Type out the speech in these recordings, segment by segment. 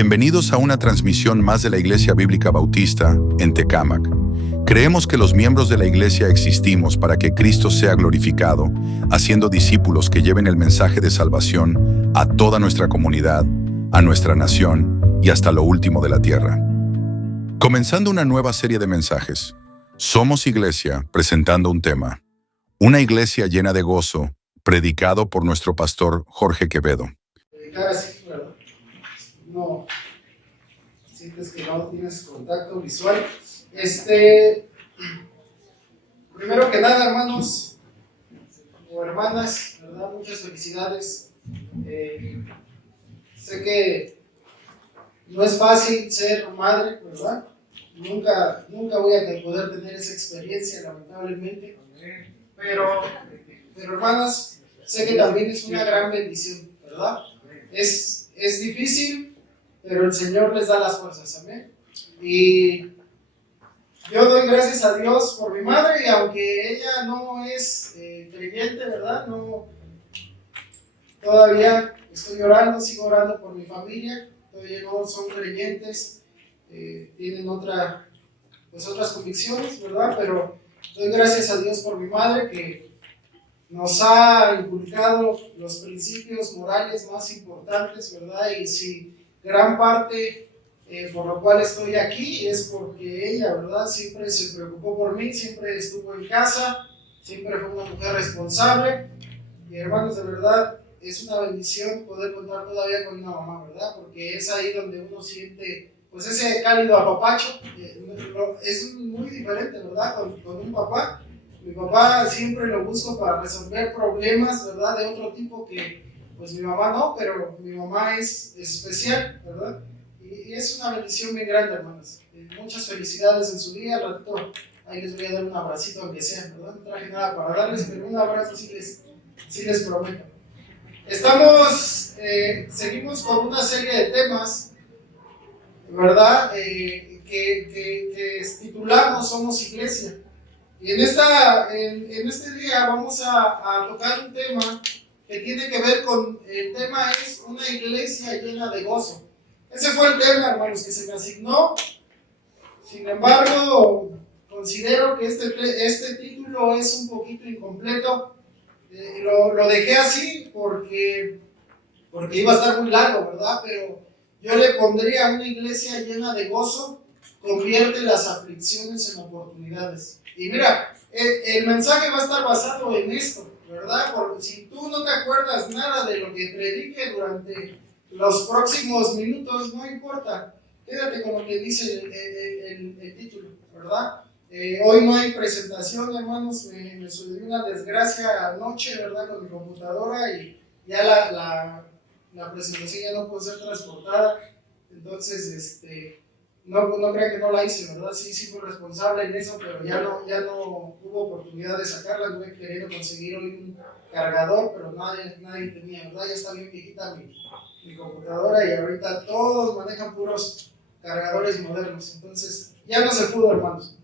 Bienvenidos a una transmisión más de la Iglesia Bíblica Bautista en Tecámac. Creemos que los miembros de la Iglesia existimos para que Cristo sea glorificado, haciendo discípulos que lleven el mensaje de salvación a toda nuestra comunidad, a nuestra nación y hasta lo último de la tierra. Comenzando una nueva serie de mensajes, Somos Iglesia presentando un tema, una iglesia llena de gozo, predicado por nuestro pastor Jorge Quevedo. Predicar así, ¿verdad? No sientes que no tienes contacto visual. Primero que nada, hermanos o hermanas, ¿verdad? Muchas felicidades. Sé que no es fácil ser madre, ¿verdad? Nunca voy a poder tener esa experiencia, lamentablemente. Pero hermanas, sé que también es una gran bendición, ¿verdad? Es difícil, pero el Señor les da las fuerzas, amén. Y yo doy gracias a Dios por mi madre, y aunque ella no es creyente, ¿verdad? No, todavía estoy orando, sigo orando por mi familia, todavía no son creyentes, tienen otras convicciones, ¿verdad? Pero doy gracias a Dios por mi madre, que nos ha inculcado los principios morales más importantes, ¿verdad? Y si gran parte por lo cual estoy aquí es porque ella, ¿verdad? Siempre se preocupó por mí, siempre estuvo en casa, siempre fue una mujer responsable. Y hermanos, de verdad, es una bendición poder contar todavía con una mamá, ¿verdad? Porque es ahí donde uno siente, pues, ese cálido apapacho. Es muy diferente, ¿verdad? Con un papá. Mi papá siempre lo busco para resolver problemas, ¿verdad? De otro tipo que, pues, mi mamá no, pero mi mamá es especial, ¿verdad? Y es una bendición bien grande, hermanos. Muchas felicidades en su día. Al ratito ahí les voy a dar un abracito, aunque sea, ¿verdad? No traje nada para darles, pero un abrazo sí les prometo. Seguimos con una serie de temas, ¿verdad? Que titulamos Somos Iglesia. Y en este día vamos a tocar un tema que tiene que ver con, el tema es una iglesia llena de gozo. Ese fue el tema, hermanos, que se me asignó. Sin embargo, considero que este título es un poquito incompleto. Lo dejé así porque iba a estar muy largo, ¿verdad? Pero yo le pondría una iglesia llena de gozo, convierte las aflicciones en oportunidades. Y mira, el mensaje va a estar basado en esto, ¿verdad? Porque si tú no te acuerdas nada de lo que predique durante los próximos minutos, no importa, quédate con lo que dice el título, ¿verdad? Hoy no hay presentación, hermanos, me sucedió una desgracia anoche, ¿verdad? Con mi computadora, y ya la presentación ya no pudo ser transportada. Entonces, no crean que no la hice, ¿verdad? Sí fui responsable en eso, pero ya no hubo oportunidad de sacarla. Estuve queriendo conseguir hoy un cargador, pero nadie tenía, ¿verdad? Ya está bien viejita mi computadora, y ahorita todos manejan puros cargadores modernos. Entonces, ya no se pudo, hermanos.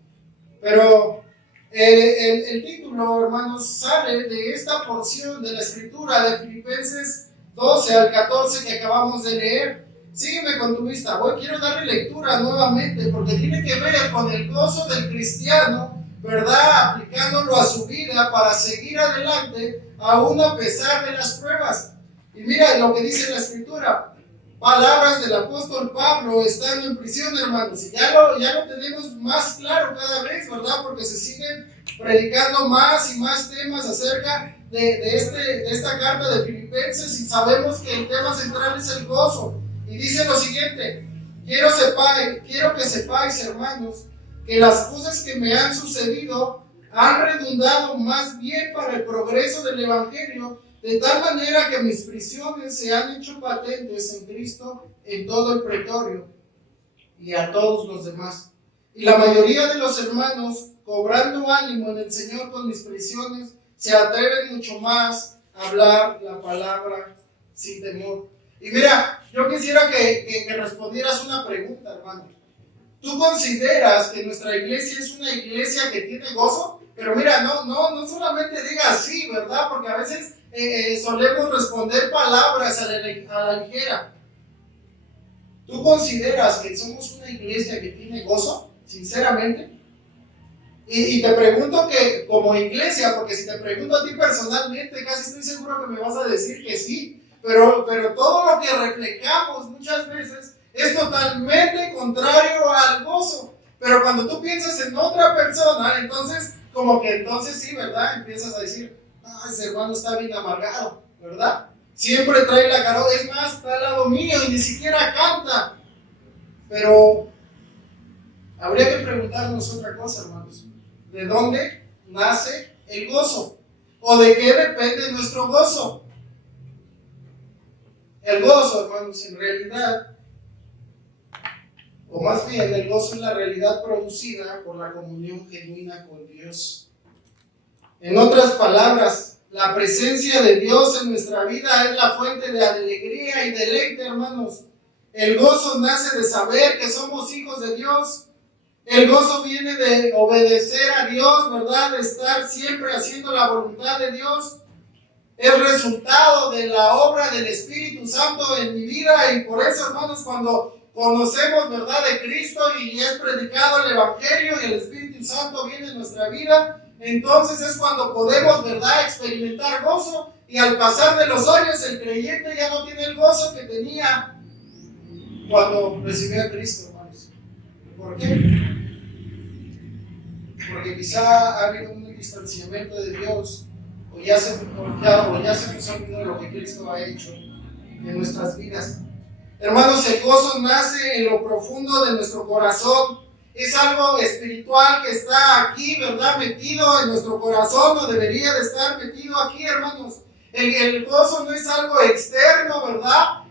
Pero el título, hermanos, sale de esta porción de la escritura de Filipenses 12 al 14 que acabamos de leer. Sígueme con tu vista. Hoy quiero darle lectura nuevamente porque tiene que ver con el gozo del cristiano, ¿verdad? Aplicándolo a su vida para seguir adelante aún a pesar de las pruebas. Y mira lo que dice la escritura. Palabras del apóstol Pablo estando en prisión, hermanos. Y ya lo tenemos más claro cada vez, ¿verdad? Porque se siguen predicando más y más temas acerca de esta carta de Filipenses, y sabemos que el tema central es el gozo. Y dice lo siguiente: quiero que sepáis, hermanos, que las cosas que me han sucedido han redundado más bien para el progreso del Evangelio, de tal manera que mis prisiones se han hecho patentes en Cristo en todo el pretorio y a todos los demás. Y la mayoría de los hermanos, cobrando ánimo en el Señor con mis prisiones, se atreven mucho más a hablar la palabra sin temor. Y mira, yo quisiera que respondieras una pregunta, hermano. ¿Tú consideras que nuestra iglesia es una iglesia que tiene gozo? Pero mira, no solamente diga así, ¿verdad? Porque a veces solemos responder palabras a la ligera. ¿Tú consideras que somos una iglesia que tiene gozo, sinceramente? Y te pregunto que como iglesia, porque si te pregunto a ti personalmente, casi estoy seguro que me vas a decir que sí, pero todo lo que reflejamos muchas veces es totalmente contrario al gozo. Pero cuando tú piensas en otra persona, entonces sí, ¿verdad? Empiezas a decir, ese hermano está bien amargado, ¿verdad? Siempre trae la carota, es más, está al lado mío y ni siquiera canta. Pero habría que preguntarnos otra cosa, hermanos. ¿De dónde nace el gozo? ¿O de qué depende nuestro gozo? El gozo, hermanos, en realidad, o más bien el gozo es la realidad producida por la comunión genuina con Dios. En otras palabras, la presencia de Dios en nuestra vida es la fuente de alegría y deleite, hermanos. El gozo nace de saber que somos hijos de Dios. El gozo viene de obedecer a Dios, ¿verdad? De estar siempre haciendo la voluntad de Dios. Es resultado de la obra del Espíritu Santo en mi vida, y por eso, hermanos, cuando conocemos, ¿verdad?, de Cristo y es predicado el Evangelio y el Espíritu Santo viene en nuestra vida, entonces es cuando podemos, ¿verdad?, experimentar gozo, y al pasar de los años el creyente ya no tiene el gozo que tenía cuando recibió a Cristo, hermanos. ¿Por qué? Porque quizá ha habido un distanciamiento de Dios, o ya se nos ha olvidado lo que Cristo ha hecho en nuestras vidas. Hermanos, el gozo nace en lo profundo de nuestro corazón. Es algo espiritual que está aquí, ¿verdad?, metido en nuestro corazón, o debería de estar metido aquí, hermanos. El gozo no es algo externo, ¿verdad?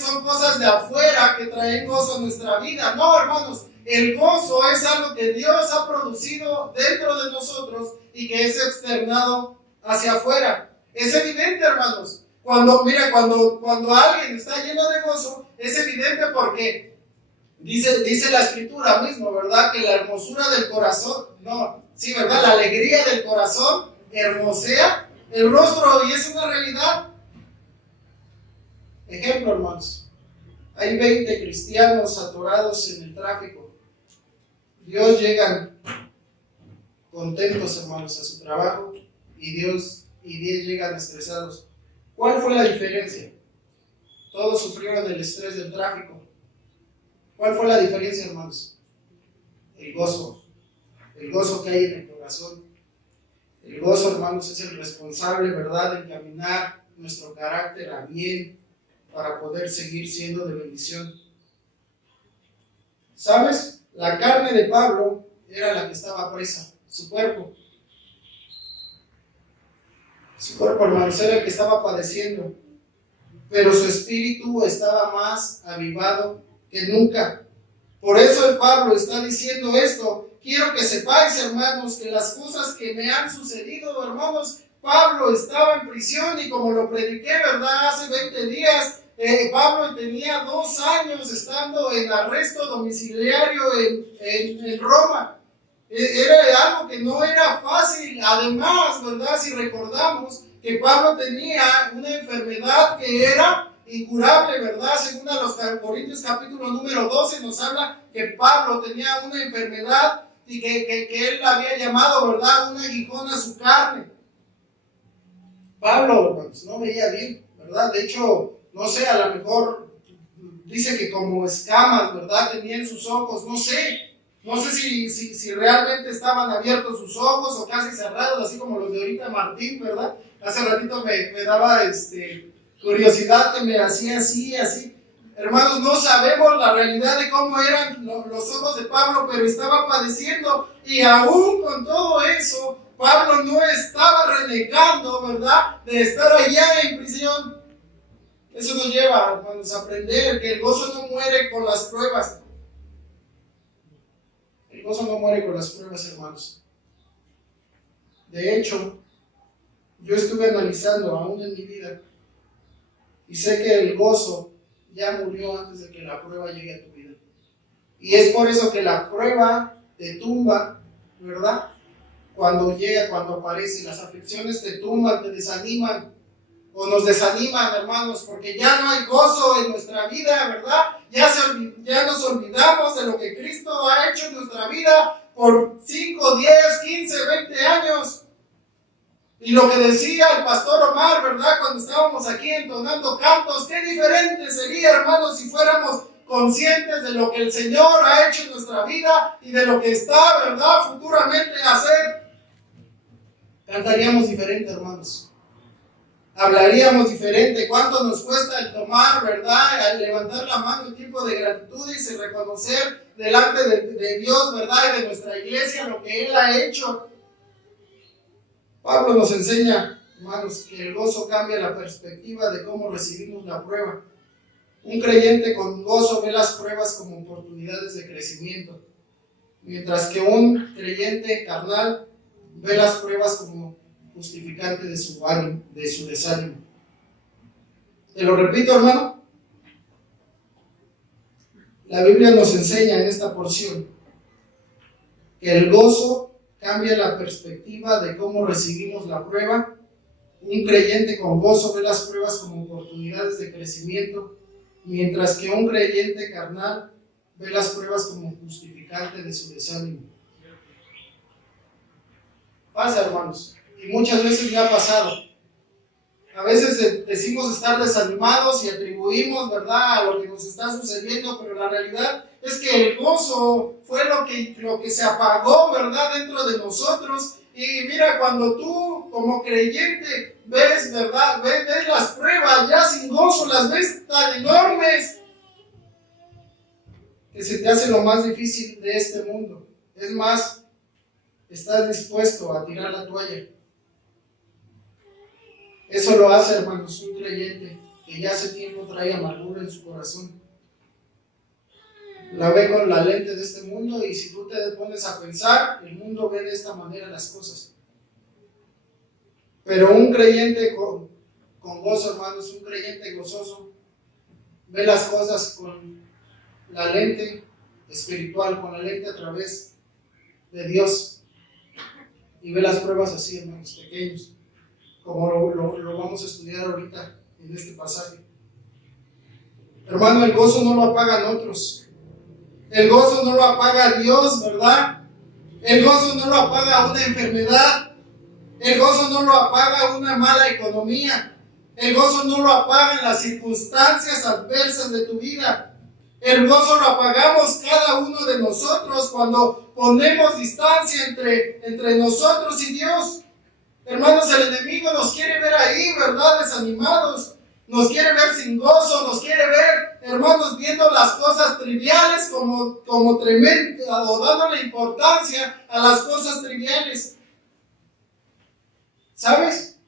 Son cosas de afuera que traen gozo a nuestra vida. No, hermanos, el gozo es algo que Dios ha producido dentro de nosotros y que es externado hacia afuera. Es evidente, hermanos. Cuando alguien está lleno de gozo, es evidente porque dice la Escritura mismo, ¿verdad?, que la hermosura del corazón, ¿verdad?, la alegría del corazón hermosea el rostro, y es una realidad. Ejemplo, hermanos, hay 20 cristianos atorados en el tráfico. Dios llegan contentos, hermanos, a su trabajo, y 10 llegan estresados. ¿Cuál fue la diferencia? Todos sufrieron del estrés del tráfico. ¿Cuál fue la diferencia, hermanos? El gozo que hay en el corazón. El gozo, hermanos, es el responsable, ¿verdad?, de encaminar nuestro carácter a bien para poder seguir siendo de bendición. ¿Sabes? La carne de Pablo era la que estaba presa, su cuerpo. Su cuerpo, hermanos, era el que estaba padeciendo, pero su espíritu estaba más avivado que nunca. Por eso el Pablo está diciendo esto. Quiero que sepáis, hermanos, que las cosas que me han sucedido, hermanos, Pablo estaba en prisión, y como lo prediqué, ¿verdad?, hace 20 días, Pablo tenía 2 años estando en arresto domiciliario en Roma. Era algo que no era fácil. Además, ¿verdad?, si recordamos que Pablo tenía una enfermedad que era incurable, ¿verdad? Según a los Corintios capítulo número 12 nos habla que Pablo tenía una enfermedad y que él la había llamado, ¿verdad?, un aguijón a su carne. Pablo, hermanos, no veía bien, ¿verdad? De hecho, no sé, a lo mejor dice que como escamas, ¿verdad?, tenía en sus ojos, no sé si realmente estaban abiertos sus ojos o casi cerrados, así como los de ahorita Martín, ¿verdad? Hace ratito me daba curiosidad, que me hacía así. Hermanos, no sabemos la realidad de cómo eran los ojos de Pablo, pero estaba padeciendo, y aún con todo eso, Pablo no estaba renegando, ¿verdad?, de estar allá en prisión. Eso nos lleva, hermanos, a aprender que el gozo no muere con las pruebas. El gozo no muere con las pruebas, hermanos. De hecho, yo estuve analizando aún en mi vida, y sé que el gozo ya murió antes de que la prueba llegue a tu vida. Y es por eso que la prueba te tumba, ¿verdad? Cuando aparece, las aflicciones te tumban, te desaniman, o nos desaniman, hermanos, porque ya no hay gozo en nuestra vida, ¿verdad? ya nos olvidamos de lo que Cristo ha hecho en nuestra vida por 5, 10, 15, 20 años. Y lo que decía el pastor Omar, ¿verdad? Cuando estábamos aquí entonando cantos, qué diferente sería, hermanos, si fuéramos conscientes de lo que el Señor ha hecho en nuestra vida y de lo que está, ¿verdad?, futuramente a hacer. Cantaríamos diferente, hermanos. Hablaríamos diferente. ¿Cuánto nos cuesta el tomar, verdad, el levantar la mano en tiempo de gratitud y reconocer delante de Dios, verdad, y de nuestra iglesia lo que Él ha hecho? Pablo nos enseña, hermanos, que el gozo cambia la perspectiva de cómo recibimos la prueba. Un creyente con gozo ve las pruebas como oportunidades de crecimiento, mientras que un creyente carnal ve las pruebas como justificante de su desánimo. Te lo repito, hermano. La Biblia nos enseña en esta porción que el gozo cambia la perspectiva de cómo recibimos la prueba. Un creyente con gozo ve las pruebas como oportunidades de crecimiento, mientras que un creyente carnal ve las pruebas como justificante de su desánimo. Pasa, hermanos, y muchas veces me ha pasado. A veces decimos estar desanimados y atribuimos, ¿verdad?, a lo que nos está sucediendo, pero la realidad es que el gozo fue lo que se apagó, ¿verdad?, dentro de nosotros. Y mira, cuando tú como creyente ves, ¿verdad?, ves las pruebas ya sin gozo, las ves tan enormes, que se te hace lo más difícil de este mundo. Es más, estás dispuesto a tirar la toalla. Eso lo hace, hermanos, un creyente que ya hace tiempo trae amargura en su corazón. La ve con la lente de este mundo, y si tú te pones a pensar, el mundo ve de esta manera las cosas. Pero un creyente con gozo, hermanos, un creyente gozoso, ve las cosas con la lente espiritual, con la lente a través de Dios, y ve las pruebas así, hermanos, pequeños, como lo vamos a estudiar ahorita en este pasaje. Hermano, el gozo no lo apagan otros. El gozo no lo apaga Dios, ¿verdad? El gozo no lo apaga una enfermedad. El gozo no lo apaga una mala economía. El gozo no lo apagan las circunstancias adversas de tu vida. El gozo lo apagamos cada uno de nosotros cuando ponemos distancia entre nosotros y Dios. Hermanos, el enemigo nos quiere ver ahí, ¿verdad?, desanimados. Nos quiere ver sin gozo, nos quiere ver, hermanos, viendo las cosas triviales como tremendas, o dándole importancia a las cosas triviales. ¿Sabes?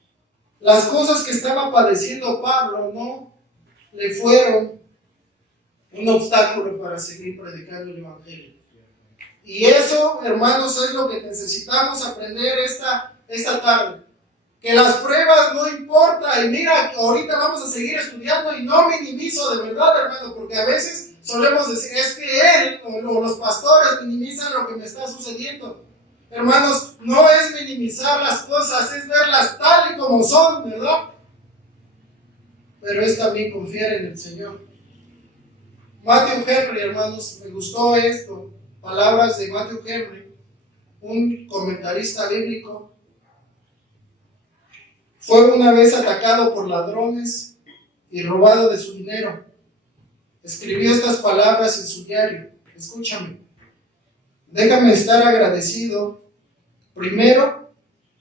Las cosas que estaba padeciendo Pablo no le fueron un obstáculo para seguir predicando el Evangelio. Y eso, hermanos, es lo que necesitamos aprender esta tarde. Que las pruebas no importa. Y mira, ahorita vamos a seguir estudiando, y no minimizo de verdad, hermano, porque a veces solemos decir, es que él o los pastores minimizan lo que me está sucediendo. Hermanos, no es minimizar las cosas, es verlas tal y como son, ¿verdad? Pero es también confiar en el Señor. Matthew Henry, hermanos, me gustó esto, palabras de Matthew Henry, un comentarista bíblico. Fue una vez atacado por ladrones y robado de su dinero. Escribió estas palabras en su diario. Escúchame. Déjame estar agradecido. Primero,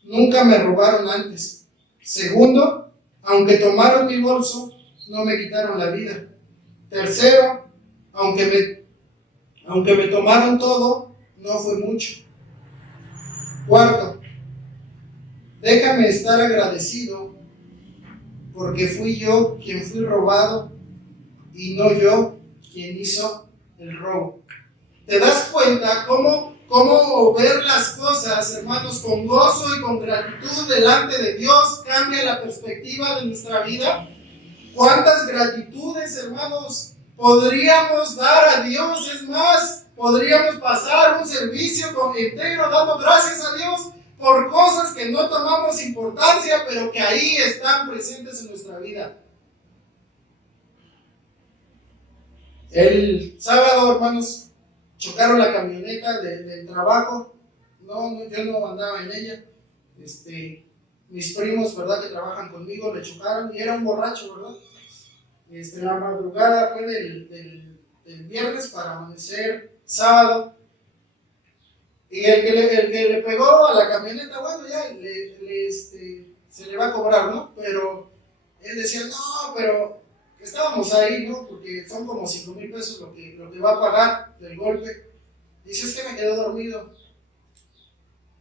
nunca me robaron antes. Segundo, aunque tomaron mi bolso, no me quitaron la vida. Tercero, aunque me tomaron todo, no fue mucho. Cuarto, déjame estar agradecido porque fui yo quien fui robado y no yo quien hizo el robo. ¿Te das cuenta cómo ver las cosas, hermanos, con gozo y con gratitud delante de Dios cambia la perspectiva de nuestra vida? ¿Cuántas gratitudes, hermanos, podríamos dar a Dios? Es más, podríamos pasar un servicio entero dando gracias a Dios por cosas que no tomamos importancia, pero que ahí están presentes en nuestra vida. El sábado, hermanos, chocaron la camioneta del trabajo. No, yo no andaba en ella. Mis primos, ¿verdad?, que trabajan conmigo, le chocaron y era un borracho, ¿verdad? La madrugada fue del viernes para amanecer sábado. Y el que le pegó a la camioneta, bueno, ya se le va a cobrar, ¿no? Pero él decía, no, pero estábamos ahí, ¿no? Porque son como 5,000 pesos lo que va a pagar del golpe. Dice, es que me quedé dormido.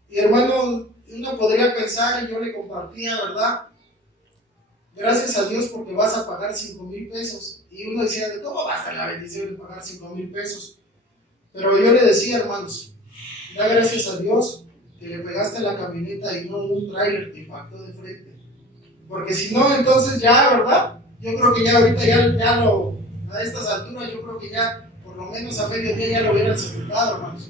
Y hermano, uno podría pensar, y yo le compartía, ¿verdad? Gracias a Dios porque vas a pagar 5,000 pesos. Y uno decía, ¿de cómo va a estar la bendición de pagar 5,000 pesos? Pero yo le decía, hermanos, da gracias a Dios que le pegaste a la camioneta y no un tráiler que impactó de frente. Porque si no, entonces ya, ¿verdad? Yo creo que ya ahorita a estas alturas, yo creo que ya, por lo menos a mediodía ya lo hubieran sepultado, hermanos.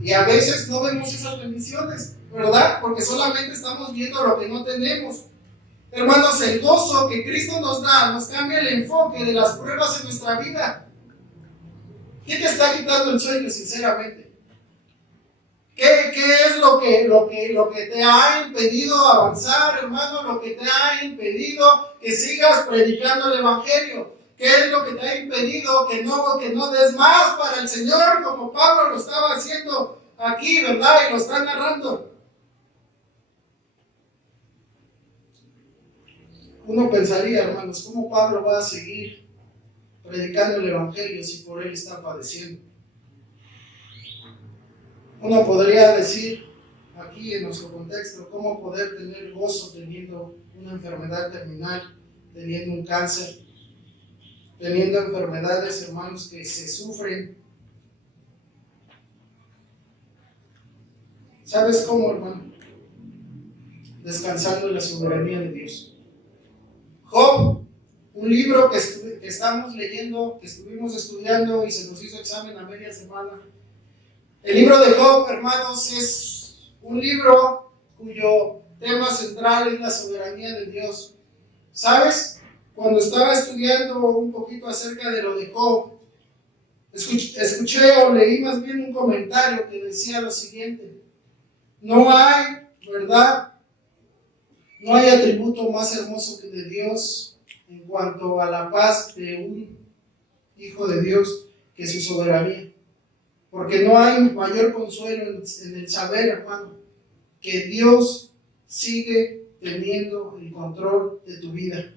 Y a veces no vemos esas bendiciones, ¿verdad? Porque solamente estamos viendo lo que no tenemos. Hermanos, el gozo que Cristo nos da nos cambia el enfoque de las pruebas en nuestra vida. ¿Qué te está quitando el sueño, sinceramente? ¿Qué es lo que te ha impedido avanzar, hermano? Lo que te ha impedido que sigas predicando el Evangelio. ¿Qué es lo que te ha impedido que no des más para el Señor, como Pablo lo estaba haciendo aquí, ¿verdad? Y lo está narrando. Uno pensaría, hermanos, ¿cómo Pablo va a seguir predicando el Evangelio si por él está padeciendo? Uno podría decir, aquí en nuestro contexto, cómo poder tener gozo teniendo una enfermedad terminal, teniendo un cáncer, teniendo enfermedades, hermanos, que se sufren. ¿Sabes cómo, hermano? Descansando en la soberanía de Dios. Job, un libro que estamos leyendo, que estuvimos estudiando y se nos hizo examen a media semana. El libro de Job, hermanos, es un libro cuyo tema central es la soberanía de Dios. ¿Sabes? Cuando estaba estudiando un poquito acerca de lo de Job, escuché o leí más bien un comentario que decía lo siguiente: no hay, ¿verdad? No hay atributo más hermoso que de Dios en cuanto a la paz de un hijo de Dios que su soberanía. Porque no hay mayor consuelo en el saber, hermano, que Dios sigue teniendo el control de tu vida.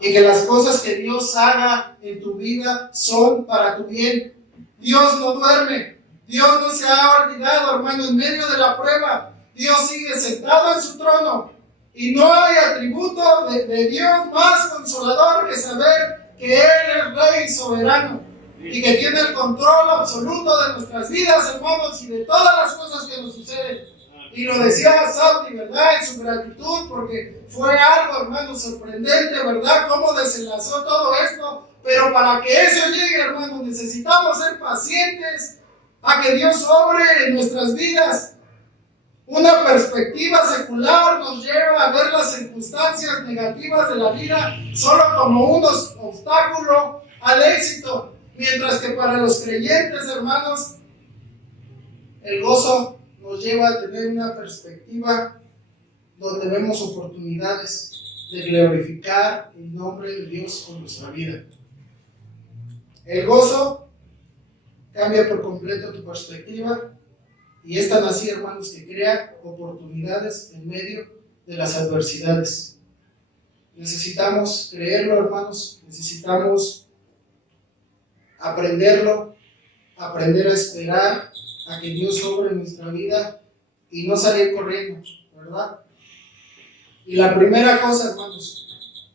Y que las cosas que Dios haga en tu vida son para tu bien. Dios no duerme. Dios no se ha olvidado, hermano, en medio de la prueba. Dios sigue sentado en su trono. Y no hay atributo de Dios más consolador que saber que Él es Rey soberano. Y que tiene el control absoluto de nuestras vidas, hermanos, y de todas las cosas que nos suceden. Y lo decía Sabri, ¿verdad? En su gratitud, porque fue algo, hermano, sorprendente, ¿verdad? Cómo desenlazó todo esto. Pero para que eso llegue, hermano, necesitamos ser pacientes a que Dios obre en nuestras vidas. Una perspectiva secular nos lleva a ver las circunstancias negativas de la vida solo como un obstáculo al éxito. Mientras que para los creyentes, hermanos, el gozo nos lleva a tener una perspectiva donde vemos oportunidades de glorificar el nombre de Dios con nuestra vida. El gozo cambia por completo tu perspectiva y es tan así, hermanos, que crea oportunidades en medio de las adversidades. Necesitamos creerlo, hermanos, necesitamos aprenderlo, aprender a esperar a que Dios obre en nuestra vida y no salir corriendo, ¿verdad? Y la primera cosa, hermanos,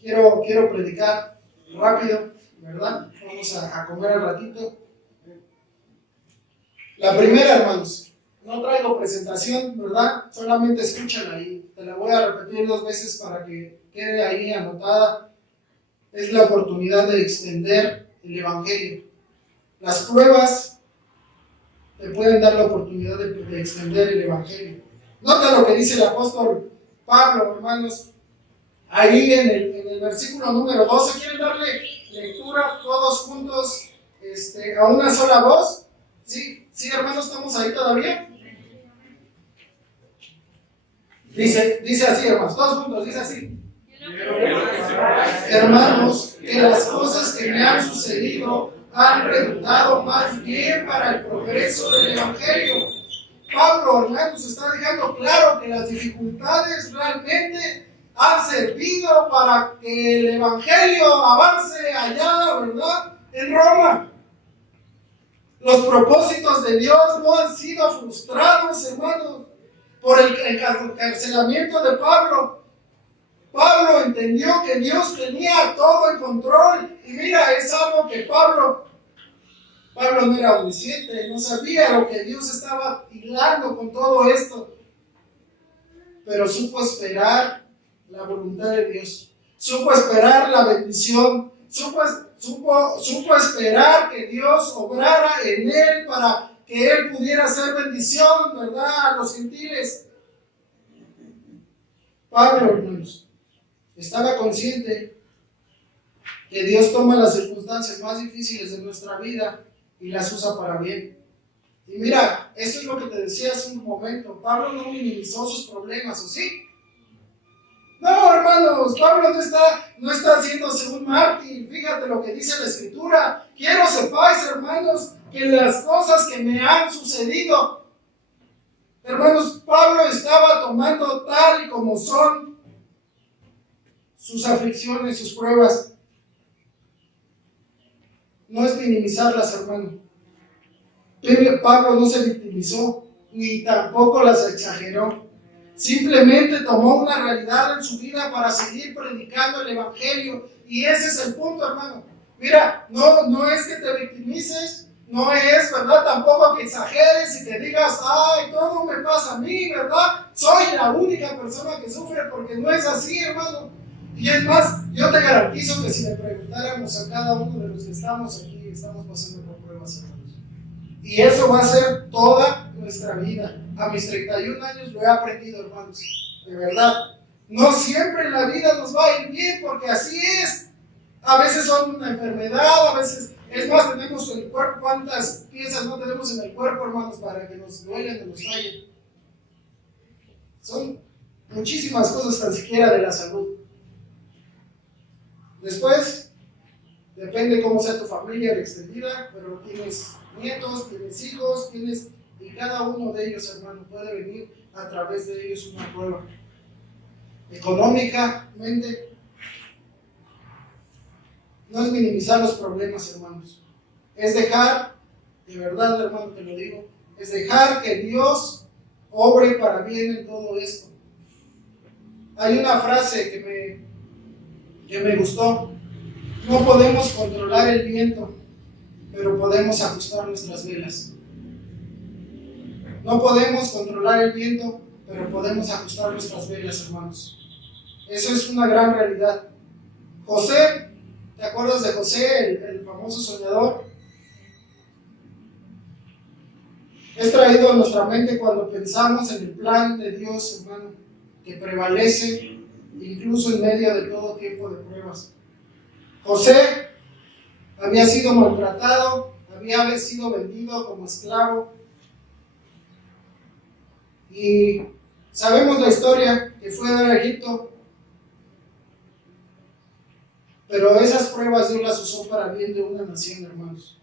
quiero predicar rápido, ¿verdad? Vamos a comer al ratito. La primera, hermanos, no traigo presentación, ¿verdad? Solamente escúchala y te la voy a repetir 2 veces para que quede ahí anotada. Es la oportunidad de extender el Evangelio. Las pruebas te pueden dar la oportunidad de extender el Evangelio. Nota lo que dice el apóstol Pablo, hermanos, ahí en el versículo número 12. ¿Quieren darle lectura todos juntos a una sola voz. ¿Sí? ¿Sí, hermanos, estamos ahí todavía? Dice así, hermanos, todos juntos, dice así. Hermanos, que las cosas que me han sucedido han resultado más bien para el progreso del Evangelio. Pablo, hermanos, está dejando claro que las dificultades realmente han servido para que el Evangelio avance allá, ¿verdad? En Roma. Los propósitos de Dios no han sido frustrados, hermanos, por el encarcelamiento de Pablo. Pablo entendió que Dios tenía todo en control. Y mira, es algo que Pablo no era omnisciente, no sabía lo que Dios estaba hilando con todo esto. Pero supo esperar la voluntad de Dios. Supo esperar la bendición. Supo esperar que Dios obrara en él para que él pudiera hacer bendición, ¿verdad?, a los gentiles. Pablo, hermanos, estaba consciente que Dios toma las circunstancias más difíciles de nuestra vida y las usa para bien. Y mira, esto es lo que te decía hace un momento. Pablo no minimizó sus problemas, ¿o sí? No, hermanos, Pablo no está haciéndose un mártir. Fíjate lo que dice la Escritura. Quiero sepáis, hermanos, que las cosas que me han sucedido, hermanos, Pablo estaba tomando tal y como son sus aflicciones, sus pruebas. No es minimizarlas, hermano. Pablo no se victimizó, ni tampoco las exageró. Simplemente tomó una realidad en su vida para seguir predicando el Evangelio. Y ese es el punto, hermano. Mira, no es que te victimices, no es, ¿verdad?, tampoco que exageres y que digas, ay, todo me pasa a mí, ¿verdad? Soy la única persona que sufre, porque no es así, hermano. Y es más, yo te garantizo que si le preguntáramos a cada uno de los que estamos aquí, estamos pasando por pruebas, hermanos. Y eso va a ser toda nuestra vida. A mis 31 años lo he aprendido, hermanos. De verdad. No siempre en la vida nos va a ir bien, porque así es. A veces son una enfermedad, a veces... Es más, tenemos en el cuerpo, ¿cuántas piezas no tenemos en el cuerpo, hermanos, para que nos duelen o nos fallen? Son muchísimas cosas, tan siquiera de la salud. Después, depende cómo sea tu familia extendida, pero tienes nietos, tienes hijos, y cada uno de ellos, hermano, puede venir a través de ellos una prueba. Económicamente, no es minimizar los problemas, hermanos. Es dejar, de verdad, hermano, te lo digo, es dejar que Dios obre para bien en todo esto. Hay una frase que me gustó. No podemos controlar el viento, pero podemos ajustar nuestras velas. No podemos controlar el viento, pero podemos ajustar nuestras velas, hermanos. Eso es una gran realidad. José, ¿te acuerdas de José, el famoso soñador? Es traído a nuestra mente cuando pensamos en el plan de Dios, hermano, que prevalece incluso en medio de todo tiempo de pruebas. José había sido maltratado, había sido vendido como esclavo. Y sabemos la historia, que fue a Egipto. Pero esas pruebas Dios las usó para bien de una nación, hermanos.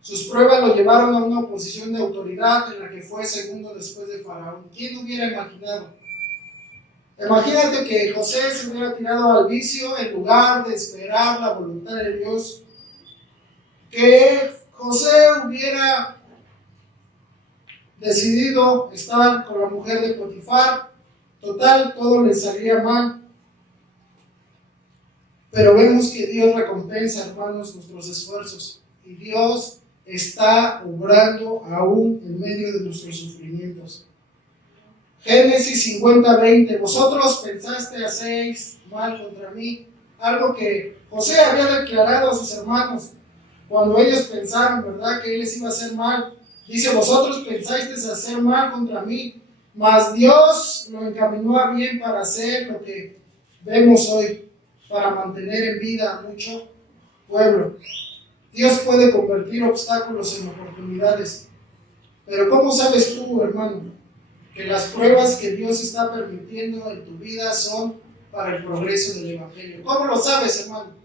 Sus pruebas lo llevaron a una posición de autoridad en la que fue segundo después de Faraón. ¿Quién hubiera imaginado? Imagínate que José se hubiera tirado al vicio en lugar de esperar la voluntad de Dios. Que José hubiera decidido estar con la mujer de Potifar. Total, todo le salía mal. Pero vemos que Dios recompensa, hermanos, nuestros esfuerzos. Y Dios está obrando aún en medio de nuestros sufrimientos. Génesis 50:20. Vosotros pensaste hacéis mal contra mí. Algo que José había declarado a sus hermanos cuando ellos pensaron, ¿verdad?, que él les iba a hacer mal. Dice, vosotros pensasteis hacer mal contra mí, mas Dios lo encaminó a bien para hacer lo que vemos hoy, para mantener en vida a mucho pueblo. Dios puede convertir obstáculos en oportunidades. Pero ¿cómo sabes tú, hermano, que las pruebas que Dios está permitiendo en tu vida son para el progreso del Evangelio? ¿Cómo lo sabes, hermano?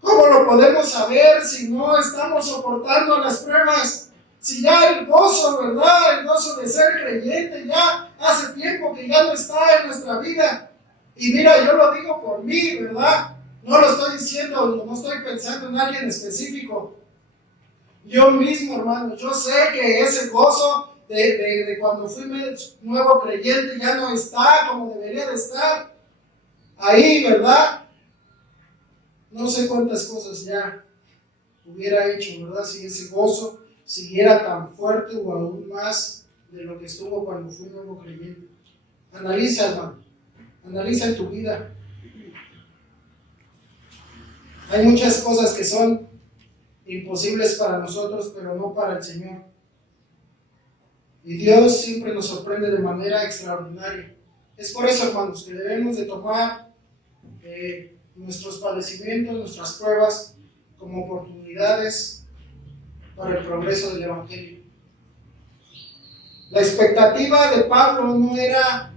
¿Cómo lo podemos saber si no estamos soportando las pruebas? Si ya el gozo, ¿verdad? El gozo de ser creyente ya hace tiempo que ya no está en nuestra vida. Y mira, yo lo digo por mí, ¿verdad? No lo estoy diciendo, no estoy pensando en alguien específico. Yo mismo, hermano, yo sé que ese gozo de cuando fui nuevo creyente ya no está como debería de estar. Ahí, ¿verdad? No sé cuántas cosas ya hubiera hecho, ¿verdad? Si ese gozo siguiera tan fuerte o aún más de lo que estuvo cuando fui nuevo creyente. Analiza, hermano. Analiza en tu vida. Hay muchas cosas que son imposibles para nosotros, pero no para el Señor. Y Dios siempre nos sorprende de manera extraordinaria. Es por eso, hermanos, que debemos de tomar nuestros padecimientos, nuestras pruebas, como oportunidades para el progreso del Evangelio. La expectativa de Pablo no era...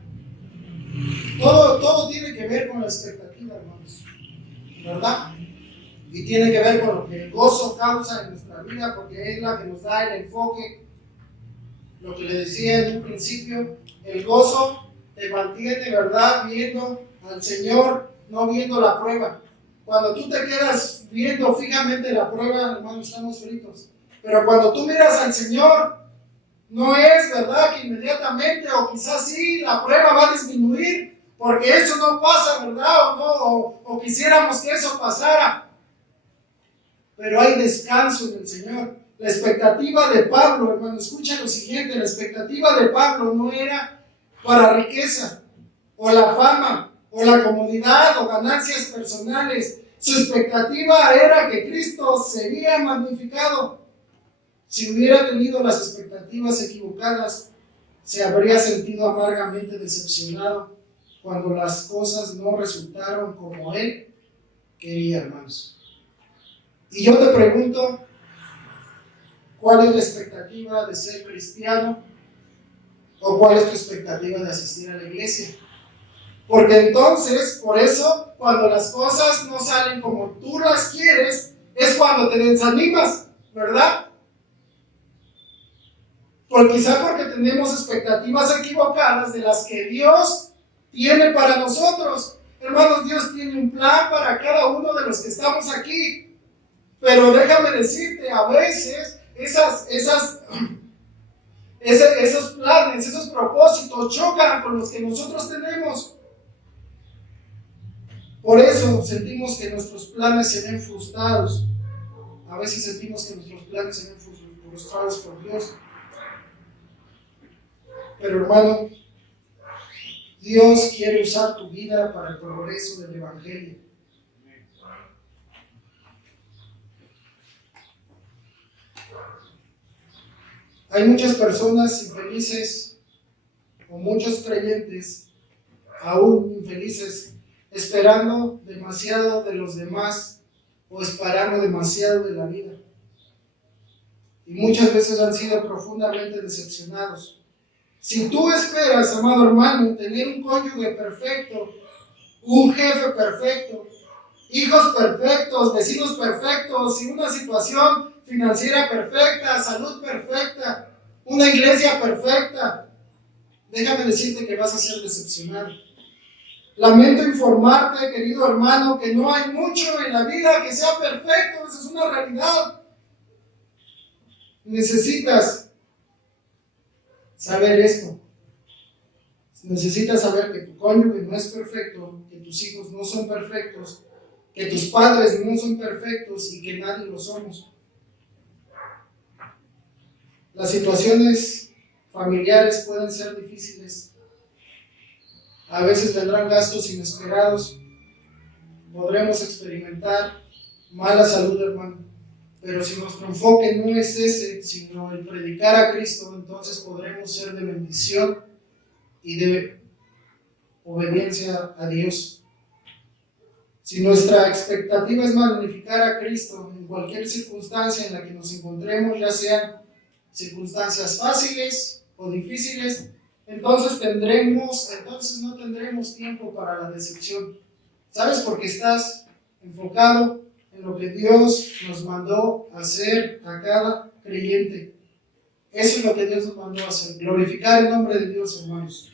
Todo tiene que ver con la expectativa, hermanos, ¿verdad? Y tiene que ver con lo que el gozo causa en nuestra vida, porque es la que nos da el enfoque. Lo que le decía en un principio, el gozo te mantiene, ¿verdad?, viendo al Señor, no viendo la prueba. Cuando tú te quedas viendo fijamente la prueba, hermano, estamos fritos. Pero cuando tú miras al Señor, no es verdad que inmediatamente, o quizás sí, la prueba va a disminuir, porque eso no pasa, ¿verdad? O quisiéramos que eso pasara. Pero hay descanso en el Señor. La expectativa de Pablo, hermano, escucha lo siguiente, la expectativa de Pablo no era para riqueza, o la fama, o la comodidad, o ganancias personales. Su expectativa era que Cristo sería magnificado. Si hubiera tenido las expectativas equivocadas, se habría sentido amargamente decepcionado cuando las cosas no resultaron como él quería, hermanos. Y yo te pregunto, ¿cuál es la expectativa de ser cristiano? ¿O cuál es tu expectativa de asistir a la iglesia? Porque entonces, por eso, cuando las cosas no salen como tú las quieres, es cuando te desanimas, ¿verdad? Quizá porque tenemos expectativas equivocadas de las que Dios tiene para nosotros. Hermanos, Dios tiene un plan para cada uno de los que estamos aquí. Pero déjame decirte, a veces esos planes, esos propósitos chocan con los que nosotros tenemos. Por eso sentimos que nuestros planes se ven frustrados. A veces sentimos que nuestros planes se ven frustrados por Dios. Pero hermano, Dios quiere usar tu vida para el progreso del Evangelio. Hay muchas personas infelices, o muchos creyentes aún infelices, esperando demasiado de los demás o esperando demasiado de la vida. Y muchas veces han sido profundamente decepcionados. Si tú esperas, amado hermano, tener un cónyuge perfecto, un jefe perfecto, hijos perfectos, vecinos perfectos y una situación financiera perfecta, salud perfecta, una iglesia perfecta, déjame decirte que vas a ser decepcionado. Lamento informarte, querido hermano, que no hay mucho en la vida que sea perfecto. Esa es una realidad. Necesitas saber esto. Necesitas saber que tu cónyuge no es perfecto, que tus hijos no son perfectos, que tus padres no son perfectos y que nadie lo somos. Las situaciones familiares pueden ser difíciles. A veces vendrán gastos inesperados. Podremos experimentar mala salud, hermano. Pero si nuestro enfoque no es ese, sino el predicar a Cristo, entonces podremos ser de bendición y de obediencia a Dios. Si nuestra expectativa es magnificar a Cristo en cualquier circunstancia en la que nos encontremos, ya sean circunstancias fáciles o difíciles, entonces no tendremos tiempo para la decepción. ¿Sabes? Porque estás enfocado en lo que Dios nos mandó hacer a cada creyente. Eso es lo que Dios nos mandó a hacer, glorificar el nombre de Dios, hermanos.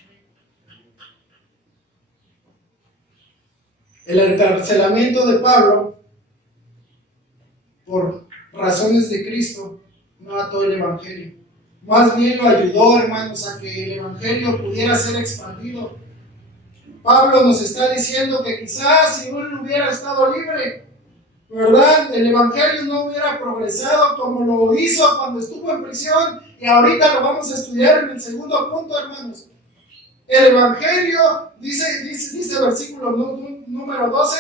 El encarcelamiento de Pablo por razones de Cristo no ató el Evangelio. Más bien lo ayudó, hermanos, a que el Evangelio pudiera ser expandido. Pablo nos está diciendo que quizás si él hubiera estado libre, ¿verdad?, el Evangelio no hubiera progresado como lo hizo cuando estuvo en prisión. Y ahorita lo vamos a estudiar en el segundo punto, hermanos. El Evangelio, dice versículo número 12,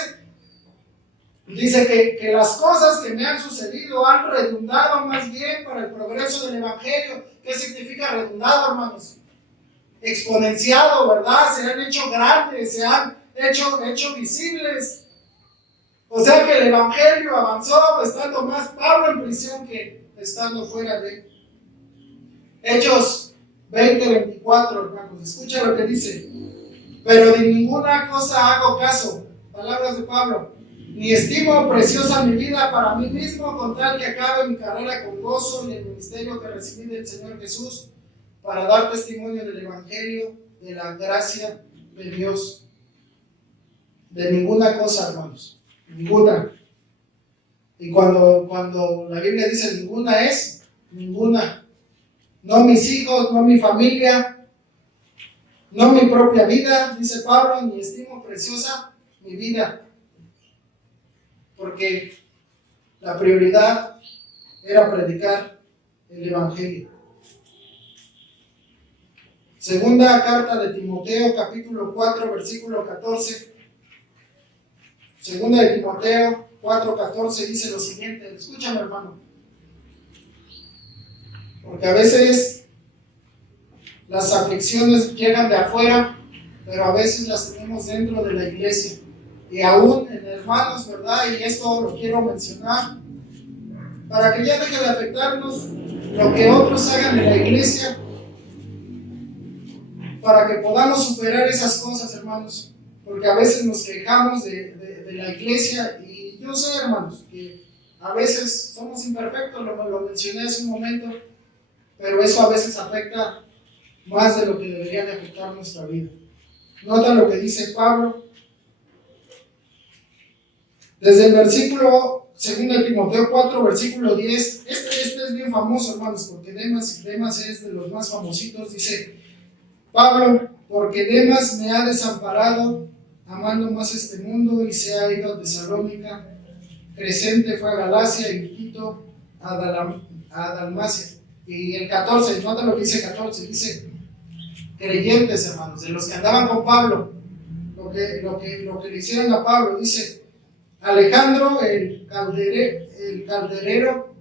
dice que las cosas que me han sucedido han redundado más bien para el progreso del Evangelio. ¿Qué significa redundado, hermanos? Exponenciado, ¿verdad? Se han hecho grandes, se han hecho visibles. O sea que el Evangelio avanzó estando más Pablo en prisión que estando fuera de Hechos 20:24, hermanos. Escucha lo que dice. Pero de ninguna cosa hago caso, palabras de Pablo, ni estimo preciosa mi vida para mí mismo, con tal que acabe mi carrera con gozo y el ministerio que recibí del Señor Jesús, para dar testimonio del Evangelio, de la gracia de Dios. De ninguna cosa, hermanos, ninguna. Y cuando la Biblia dice ninguna, es ninguna. No mis hijos, no mi familia, no mi propia vida, dice Pablo, ni estimo preciosa mi vida. Porque la prioridad era predicar el Evangelio. Segunda carta de Timoteo, capítulo 4, versículo 14. Segunda de Timoteo 4:14 dice lo siguiente. Escúchame, hermano. Porque a veces las aflicciones llegan de afuera, pero a veces las tenemos dentro de la iglesia. Y aún en hermanos, ¿verdad? Y esto lo quiero mencionar, para que ya deje de afectarnos lo que otros hagan en la iglesia, para que podamos superar esas cosas, hermanos. Porque a veces nos quejamos de la iglesia, y yo sé, hermanos, que a veces somos imperfectos, lo mencioné hace un momento, pero eso a veces afecta más de lo que debería de afectar nuestra vida. Nota lo que dice Pablo. Desde el versículo 2 Timoteo 4, versículo 10, este es bien famoso, hermanos, porque Demas es de los más famositos. Dice Pablo: porque Demas me ha desamparado, amando más este mundo, y se ha ido a Tesalónica. Crescente fue a Galacia y Tito a Dalmacia. Y el 14, nota lo que dice 14, dice creyentes, hermanos, de los que andaban con Pablo, lo que le hicieron a Pablo. Dice: Alejandro el calderero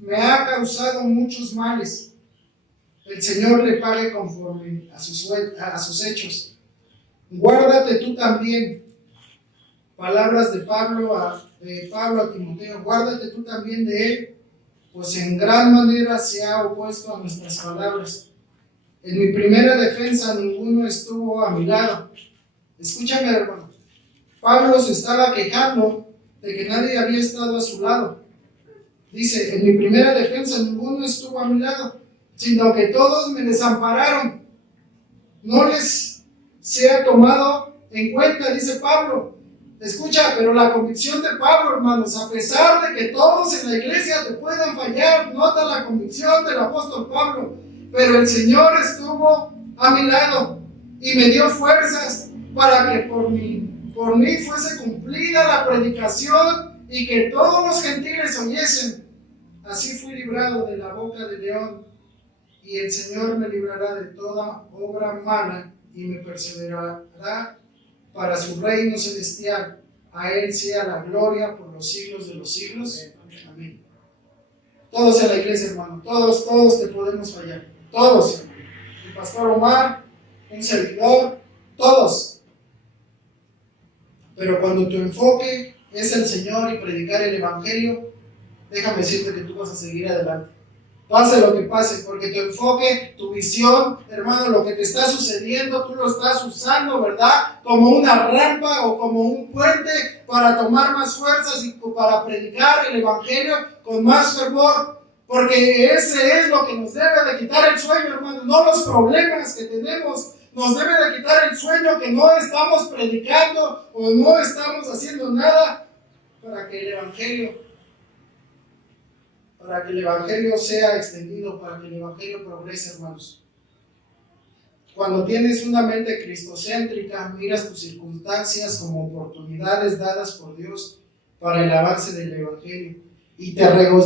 me ha causado muchos males, el Señor le pague conforme a sus hechos. Guárdate tú también, palabras de Pablo a Timoteo, guárdate tú también de él, pues en gran manera se ha opuesto a nuestras palabras. En mi primera defensa ninguno estuvo a mi lado. Escúchame, hermano. Pablo se estaba quejando de que nadie había estado a su lado. Dice: en mi primera defensa ninguno estuvo a mi lado, sino que todos me desampararon. No les se ha tomado en cuenta, dice Pablo. Escucha, pero la convicción de Pablo, hermanos, a pesar de que todos en la iglesia te puedan fallar, nota la convicción del apóstol Pablo: pero el Señor estuvo a mi lado y me dio fuerzas para que por mí fuese cumplida la predicación y que todos los gentiles oyesen. Así fui librado de la boca del león, y el Señor me librará de toda obra mala y me perseverará para su reino celestial. A Él sea la gloria por los siglos de los siglos. Amén. Todos en la iglesia, hermano, todos te podemos fallar. Todos. El pastor Omar, un servidor, todos. Pero cuando tu enfoque es el Señor y predicar el Evangelio, déjame decirte que tú vas a seguir adelante. Pase lo que pase, porque tu enfoque, tu visión, hermano, lo que te está sucediendo, tú lo estás usando, ¿verdad? Como una rampa o como un puente para tomar más fuerzas y para predicar el Evangelio con más fervor. Porque ese es lo que nos debe de quitar el sueño, hermano, no los problemas que tenemos. Nos debe de quitar el sueño que no estamos predicando o no estamos haciendo nada para que el Evangelio sea extendido, para que el Evangelio progrese, hermanos. Cuando tienes una mente cristocéntrica, miras tus circunstancias como oportunidades dadas por Dios para el avance del Evangelio. Y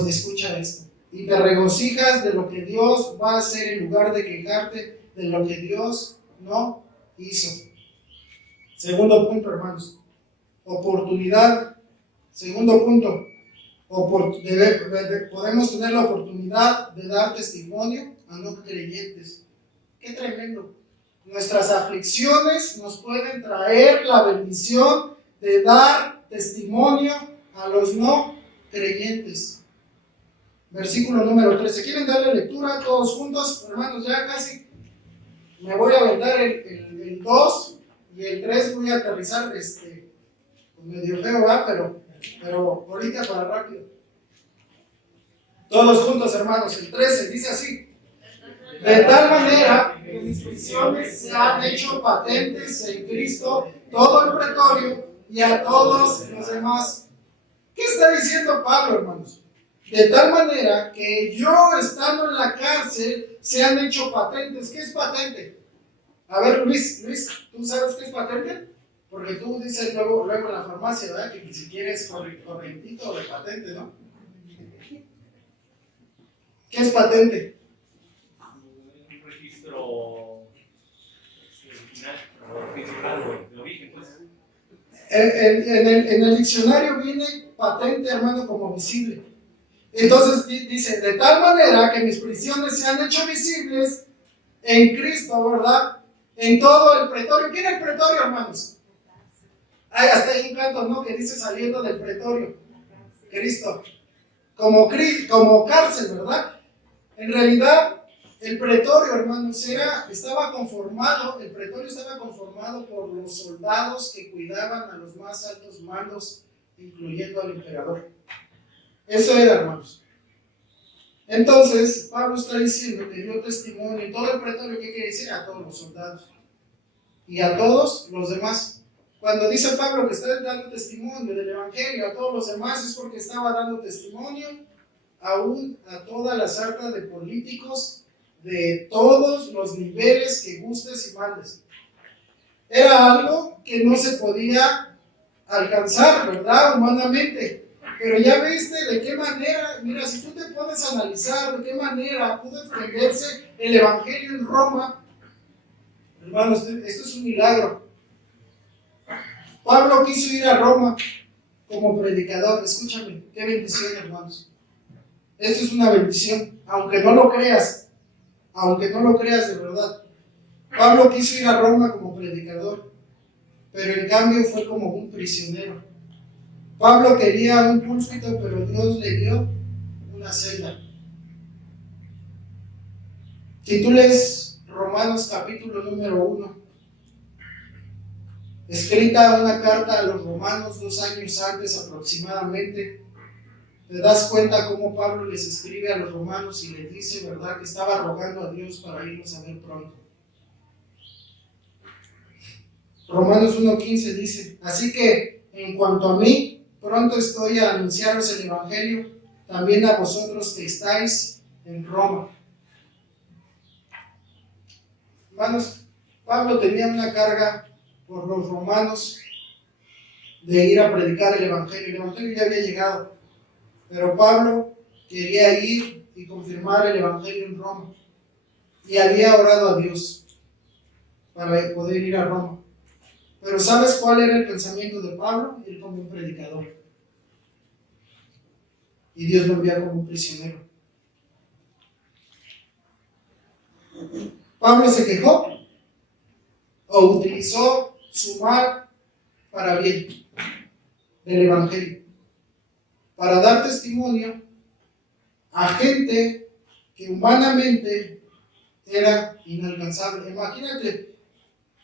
escucha esto, y te regocijas de lo que Dios va a hacer en lugar de quejarte de lo que Dios no hizo. Segundo punto, hermanos. Oportunidad. Segundo punto. Podemos tener la oportunidad de dar testimonio a no creyentes. ¡Qué tremendo! Nuestras aflicciones nos pueden traer la bendición de dar testimonio a los no creyentes. Versículo número 13. ¿Quieren darle lectura todos juntos? Hermanos, ya casi me voy a aventar el 2 y el 3 voy a aterrizar medio feo, ¿va? Pero ahorita para rápido. Todos juntos, hermanos. El 13 dice así: de tal manera que mis prisiones se han hecho patentes en Cristo, todo el pretorio y a todos los demás. ¿Qué está diciendo Pablo, hermanos? De tal manera que yo, estando en la cárcel, se han hecho patentes. ¿Qué es patente? A ver, Luis, ¿tú sabes qué es patente? Porque tú dices luego en la farmacia, ¿verdad? Que si quieres corrientito o de patente, ¿no? ¿Qué es patente? Un registro original de origen, pues. En el diccionario viene patente, hermano, como visible. Entonces dice, de tal manera que mis prisiones se han hecho visibles en Cristo, ¿verdad? En todo el pretorio. ¿Quién es el pretorio, hermanos? Hasta hay un canto, ¿no? Que dice saliendo del pretorio. Cristo. Como cárcel, ¿verdad? En realidad, el pretorio, hermanos, el pretorio estaba conformado por los soldados que cuidaban a los más altos mandos, incluyendo al emperador. Eso era, hermanos. Entonces, Pablo está diciendo que dio testimonio en todo el pretorio. ¿Qué quiere decir? A todos los soldados y a todos los demás. Cuando dice Pablo que está dando testimonio del Evangelio a todos los demás, es porque estaba dando testimonio aún a toda la sarta de políticos de todos los niveles que gustes y mandes. Era algo que no se podía alcanzar, ¿verdad? Humanamente. Pero ya viste de qué manera, mira, si tú te pones a analizar de qué manera pudo extenderse el Evangelio en Roma, hermanos, esto es un milagro. Pablo quiso ir a Roma como predicador. Escúchame, qué bendición, hermanos. Esto es una bendición, aunque no lo creas de verdad. Pablo quiso ir a Roma como predicador, pero en cambio fue como un prisionero. Pablo quería un púlpito, pero Dios le dio una celda. Si tú lees Romanos capítulo número 1, escrita una carta a los romanos 2 años antes aproximadamente, te das cuenta cómo Pablo les escribe a los romanos y les dice, ¿verdad?, que estaba rogando a Dios para irnos a ver pronto. Romanos 1:15 dice: así que, en cuanto a mí, pronto estoy a anunciaros el Evangelio, también a vosotros que estáis en Roma. Hermanos, Pablo tenía una carga por los romanos de ir a predicar el Evangelio. El Evangelio ya había llegado, pero Pablo quería ir y confirmar el Evangelio en Roma. Y había orado a Dios para poder ir a Roma. Pero ¿sabes cuál era el pensamiento de Pablo? Ir como un predicador. Y Dios lo envía como un prisionero. Pablo se quejó o utilizó su mal para bien del Evangelio, para dar testimonio a gente que humanamente era inalcanzable. Imagínate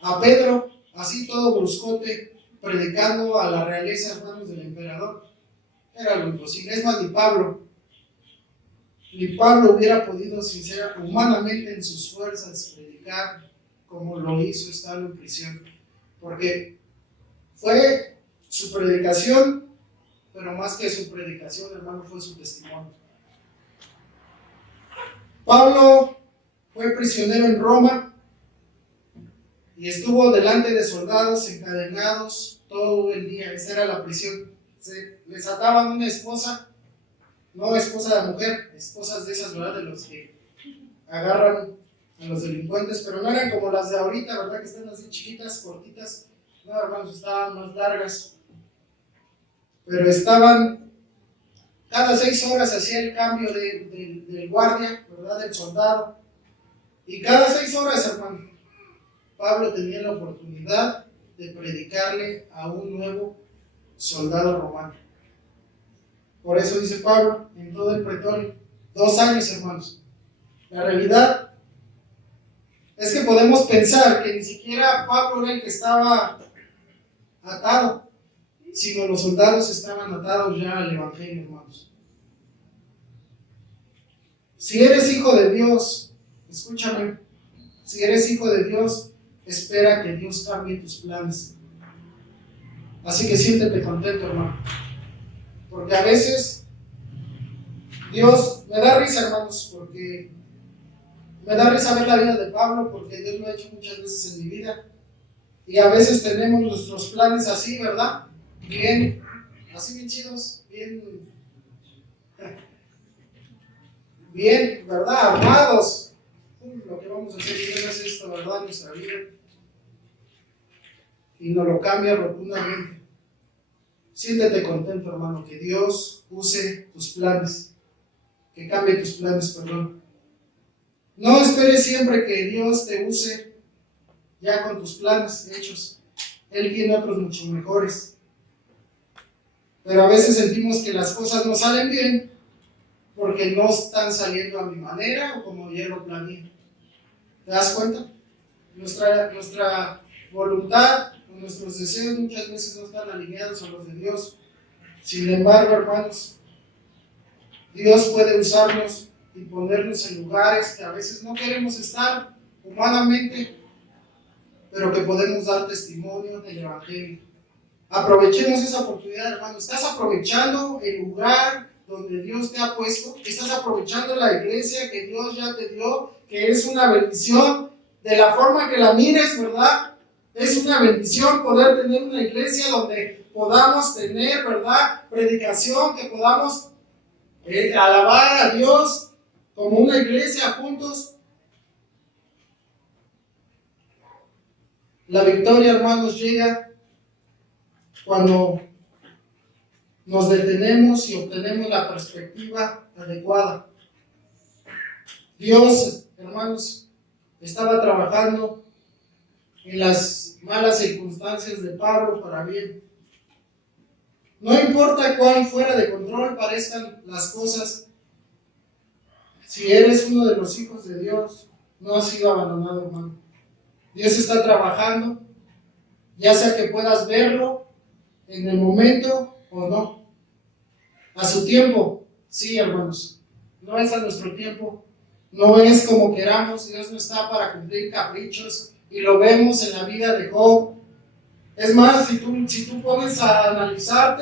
a Pedro, así todo bruscote, predicando a la realeza, hermanos, del emperador. Era lo imposible. Es más, ni Pablo hubiera podido, sincera, humanamente en sus fuerzas, predicar como lo hizo estando en prisión. Porque fue su predicación, pero más que su predicación, hermano, fue su testimonio. Pablo fue prisionero en Roma y estuvo delante de soldados encadenados todo el día. Esa era la prisión. Les ataban una esposa, no esposa de mujer, esposas de esas, ¿verdad? De los que agarran a los delincuentes, pero no eran como las de ahorita, ¿verdad? Que están así chiquitas, cortitas. No, hermanos, estaban más largas. Pero estaban, cada 6 horas hacía el cambio del guardia, ¿verdad? Del soldado. Y cada 6 horas, hermano, Pablo tenía la oportunidad de predicarle a un nuevo soldado romano. Por eso dice Pablo en todo el pretorio, 2 años, hermanos. La realidad es que podemos pensar que ni siquiera Pablo era el que estaba atado, sino los soldados estaban atados ya al Evangelio, hermanos. Si eres hijo de Dios, escúchame, si eres hijo de Dios, espera que Dios cambie tus planes. Así que siéntete contento, hermano. Porque a veces Dios, me da risa, hermanos, porque me da risa ver la vida de Pablo, porque Dios lo ha hecho muchas veces en mi vida. Y a veces tenemos nuestros planes así, ¿verdad? Bien, así bien chidos, bien, ¿verdad? Armados. Lo que vamos a hacer es esto, ¿verdad? En nuestra vida. Y nos lo cambia rotundamente. Siéntete contento, hermano, que Dios use tus planes, que cambie tus planes, perdón. No esperes siempre que Dios te use ya con tus planes hechos. Él tiene otros mucho mejores. Pero a veces sentimos que las cosas no salen bien porque no están saliendo a mi manera o como yo lo planeé. ¿Te das cuenta? Nuestra voluntad, nuestros deseos muchas veces no están alineados a los de Dios. Sin embargo, hermanos, Dios puede usarnos y ponernos en lugares que a veces no queremos estar humanamente, pero que podemos dar testimonio del Evangelio. Aprovechemos esa oportunidad, hermano. ¿Estás aprovechando el lugar donde Dios te ha puesto? ¿Estás aprovechando la iglesia que Dios ya te dio, que es una bendición? De la forma que la mires, ¿verdad? Es una bendición poder tener una iglesia donde podamos tener, ¿verdad? Predicación, que podamos alabar a Dios como una iglesia juntos. La victoria, hermanos, llega cuando nos detenemos y obtenemos la perspectiva adecuada. Dios, hermanos, estaba trabajando en las malas circunstancias de Pablo para bien. No importa cuán fuera de control parezcan las cosas, si eres uno de los hijos de Dios, no has sido abandonado, hermano. Dios está trabajando, ya sea que puedas verlo en el momento o no. A su tiempo, sí, hermanos. No es a nuestro tiempo, no es como queramos. Dios no está para cumplir caprichos, y lo vemos en la vida de Job. Es más, si tú pones a analizar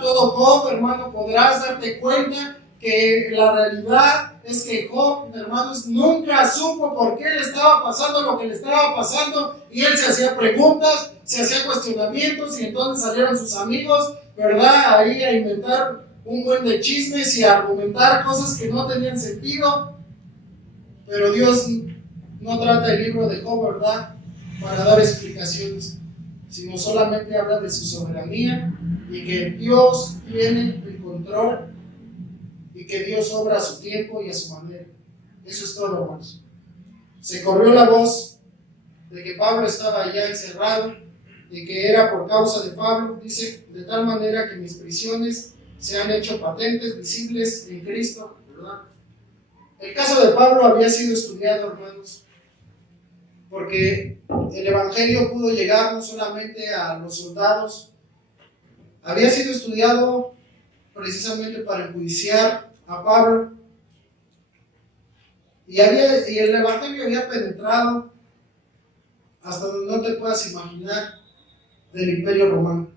todo Job, hermano, podrás darte cuenta que la realidad es que Job, hermanos, nunca supo por qué le estaba pasando lo que le estaba pasando, y él se hacía preguntas, se hacía cuestionamientos, y entonces salieron sus amigos, ¿verdad? Ahí a inventar un buen de chismes y a argumentar cosas que no tenían sentido. Pero Dios no trata el libro de Job, ¿verdad?, para dar explicaciones, sino solamente habla de su soberanía y que Dios tiene el control y que Dios obra a su tiempo y a su manera. Eso es todo, hermanos. Se corrió la voz de que Pablo estaba ya encerrado de que era por causa de Pablo. Dice, de tal manera que mis prisiones se han hecho patentes, visibles en Cristo, ¿verdad? El caso de Pablo había sido estudiado, hermanos, porque el Evangelio pudo llegar no solamente a los soldados, había sido estudiado precisamente para enjuiciar a Pablo, y el Evangelio había penetrado hasta donde no te puedas imaginar del Imperio Romano.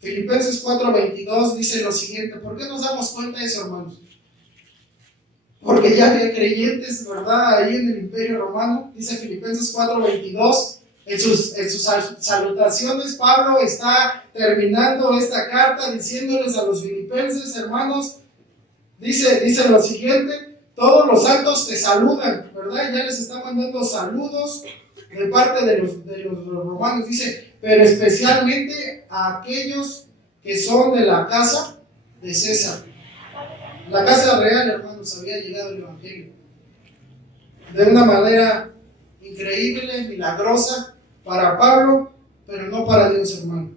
Filipenses 4:22 dice lo siguiente. ¿Por qué nos damos cuenta de eso, hermanos? Porque ya había creyentes, ¿verdad? Ahí en el Imperio Romano. Dice Filipenses 4:22. En sus salutaciones, Pablo está terminando esta carta diciéndoles a los filipenses, hermanos, dice lo siguiente: todos los santos te saludan, ¿verdad? Ya les está mandando saludos de parte de los romanos. Dice, pero especialmente a aquellos que son de la casa de César. La casa real, hermanos, había llegado el Evangelio de una manera increíble, milagrosa para Pablo, pero no para Dios, hermano.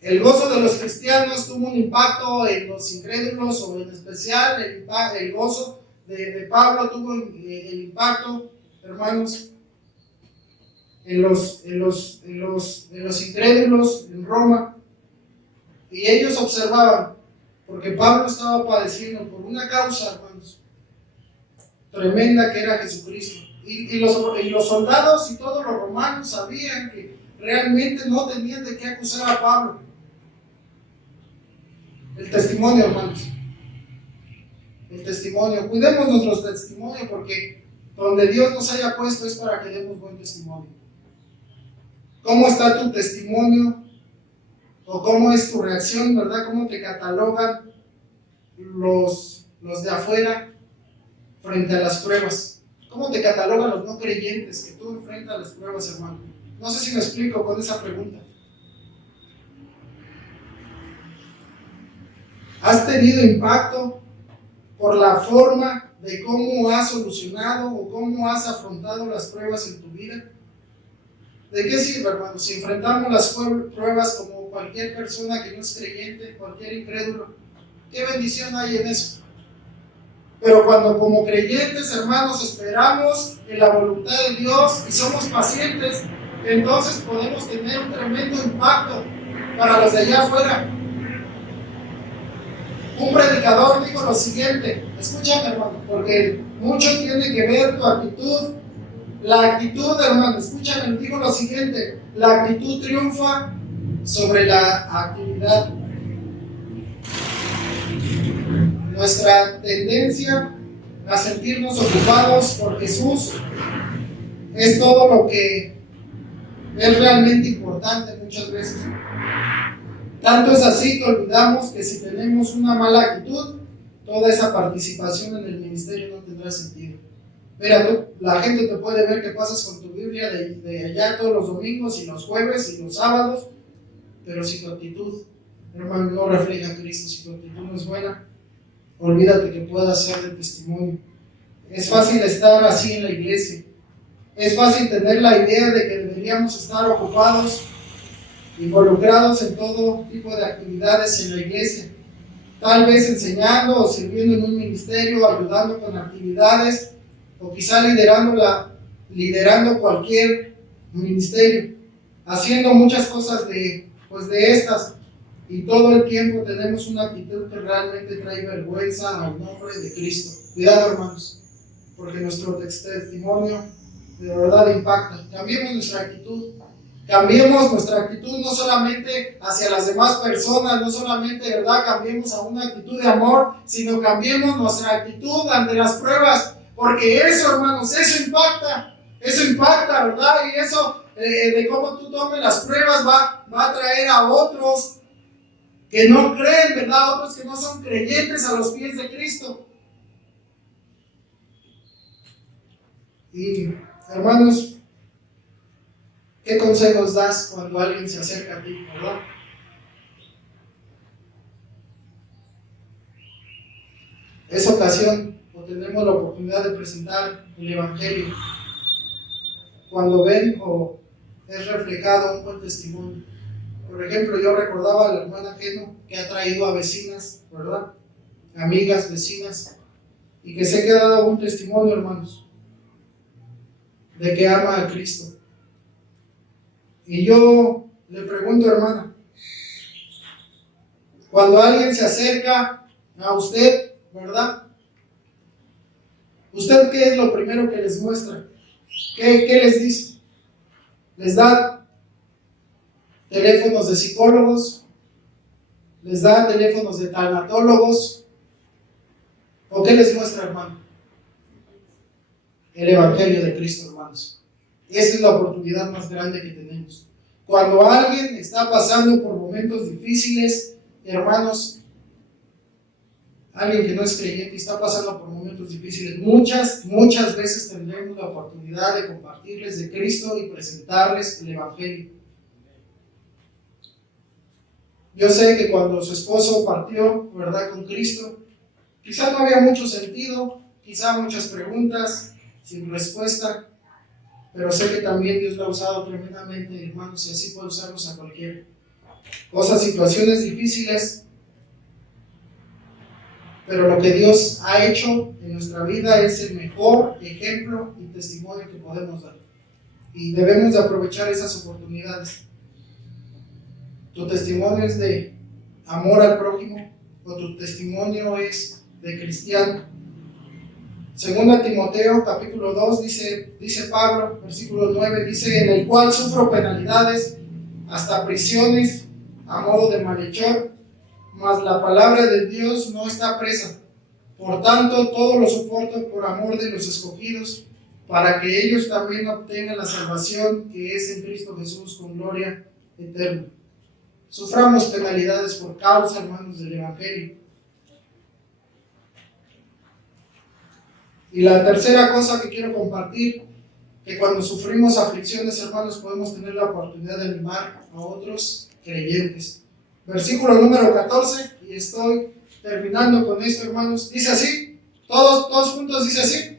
El gozo de los cristianos tuvo un impacto en los incrédulos, o en especial el gozo de Pablo tuvo el impacto, hermanos, en los incrédulos en Roma. Y ellos observaban, porque Pablo estaba padeciendo por una causa, hermanos, tremenda, que era Jesucristo. Y los soldados y todos los romanos sabían que realmente no tenían de qué acusar a Pablo. El testimonio, hermanos. El testimonio. Cuidemos nuestro testimonio, porque donde Dios nos haya puesto es para que demos buen testimonio. ¿Cómo está tu testimonio? ¿O cómo es tu reacción, verdad? ¿Cómo te catalogan los de afuera frente a las pruebas? ¿Cómo te catalogan los no creyentes que tú enfrentas las pruebas, hermano? No sé si me explico con esa pregunta. ¿Has tenido impacto por la forma de cómo has solucionado o cómo has afrontado las pruebas en tu vida? ¿De qué sirve, hermano, si enfrentamos las pruebas como cualquier persona que no es creyente, cualquier incrédulo? ¿Qué bendición hay en eso? Pero cuando como creyentes, hermanos, esperamos en la voluntad de Dios y somos pacientes, entonces podemos tener un tremendo impacto para los de allá afuera. Un predicador dijo lo siguiente, escúchame, hermano, porque mucho tiene que ver tu actitud. La actitud, hermano, escúchame, dijo lo siguiente: la actitud triunfa sobre la actividad. Nuestra tendencia a sentirnos ocupados por Jesús es todo lo que es realmente importante muchas veces. Tanto es así que olvidamos que si tenemos una mala actitud, toda esa participación en el ministerio no tendrá sentido. Mira, la gente te puede ver que pasas con tu Biblia de allá todos los domingos y los jueves y los sábados, pero si tu actitud, hermano, no refleja a Cristo, si tu actitud no es buena, olvídate que puedas ser de testimonio. Es fácil estar así en la iglesia. Es fácil tener la idea de que deberíamos estar ocupados, involucrados en todo tipo de actividades en la iglesia. Tal vez enseñando o sirviendo en un ministerio, ayudando con actividades, o quizá liderando cualquier ministerio, haciendo muchas cosas de estas. Y todo el tiempo tenemos una actitud que realmente trae vergüenza al nombre de Cristo. Cuidado, hermanos, porque nuestro testimonio de verdad impacta. Cambiemos nuestra actitud. Cambiemos nuestra actitud no solamente hacia las demás personas, no solamente, ¿verdad?, cambiemos a una actitud de amor, sino cambiemos nuestra actitud ante las pruebas, porque eso, hermanos, eso impacta, ¿verdad? Y eso de cómo tú tomes las pruebas va a traer a otros que no creen, ¿verdad? Otros que no son creyentes a los pies de Cristo. Y, hermanos, ¿qué consejos das cuando alguien se acerca a ti, verdad? Es ocasión, o tenemos la oportunidad de presentar el Evangelio. Cuando ven o es reflejado un buen testimonio. Por ejemplo, yo recordaba a la hermana Geno, que ha traído a vecinas, ¿verdad? Amigas, vecinas, y que sé que ha dado un testimonio, hermanos, de que ama a Cristo. Y yo le pregunto, hermana, cuando alguien se acerca a usted, ¿verdad? ¿Usted qué es lo primero que les muestra? ¿Qué les dice? ¿Les da teléfonos de psicólogos? ¿Les da teléfonos de tanatólogos? ¿O qué les muestra, hermano? El Evangelio de Cristo, hermanos. Esa es la oportunidad más grande que tenemos. Cuando alguien está pasando por momentos difíciles, hermanos, alguien que no es creyente y está pasando por momentos difíciles, muchas veces tendremos la oportunidad de compartirles de Cristo y presentarles el Evangelio. Yo sé que cuando su esposo partió, ¿verdad?, con Cristo, quizá no había mucho sentido, quizá muchas preguntas sin respuesta, pero sé que también Dios lo ha usado tremendamente, hermanos, y así puede usarlos a cualquier cosa, situaciones difíciles. Pero lo que Dios ha hecho en nuestra vida es el mejor ejemplo y testimonio que podemos dar. Y debemos de aprovechar esas oportunidades. ¿Tu testimonio es de amor al prójimo o tu testimonio es de cristiano? Segunda Timoteo capítulo 2 dice Pablo, versículo 9, dice: en el cual sufro penalidades, hasta prisiones, a modo de malhechor, mas la palabra de Dios no está presa. Por tanto, todo lo soporto por amor de los escogidos, para que ellos también obtengan la salvación que es en Cristo Jesús con gloria eterna. Suframos penalidades por causa, hermanos, del Evangelio. Y la tercera cosa que quiero compartir, que cuando sufrimos aflicciones, hermanos, podemos tener la oportunidad de animar a otros creyentes. Versículo número 14, y estoy terminando con esto, hermanos. Dice así, todos juntos dice así.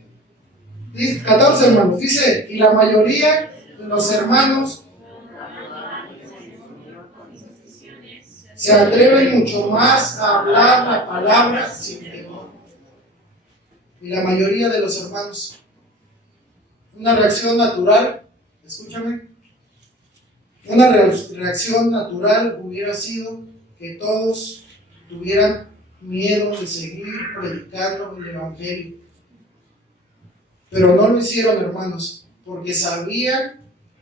Dice, 14, hermanos, dice: y la mayoría de los hermanos se atreven mucho más a hablar la palabra sin temor. Y la mayoría de los hermanos, una reacción natural, escúchame, una reacción natural hubiera sido que todos tuvieran miedo de seguir predicando el Evangelio. Pero no lo hicieron, hermanos, porque sabían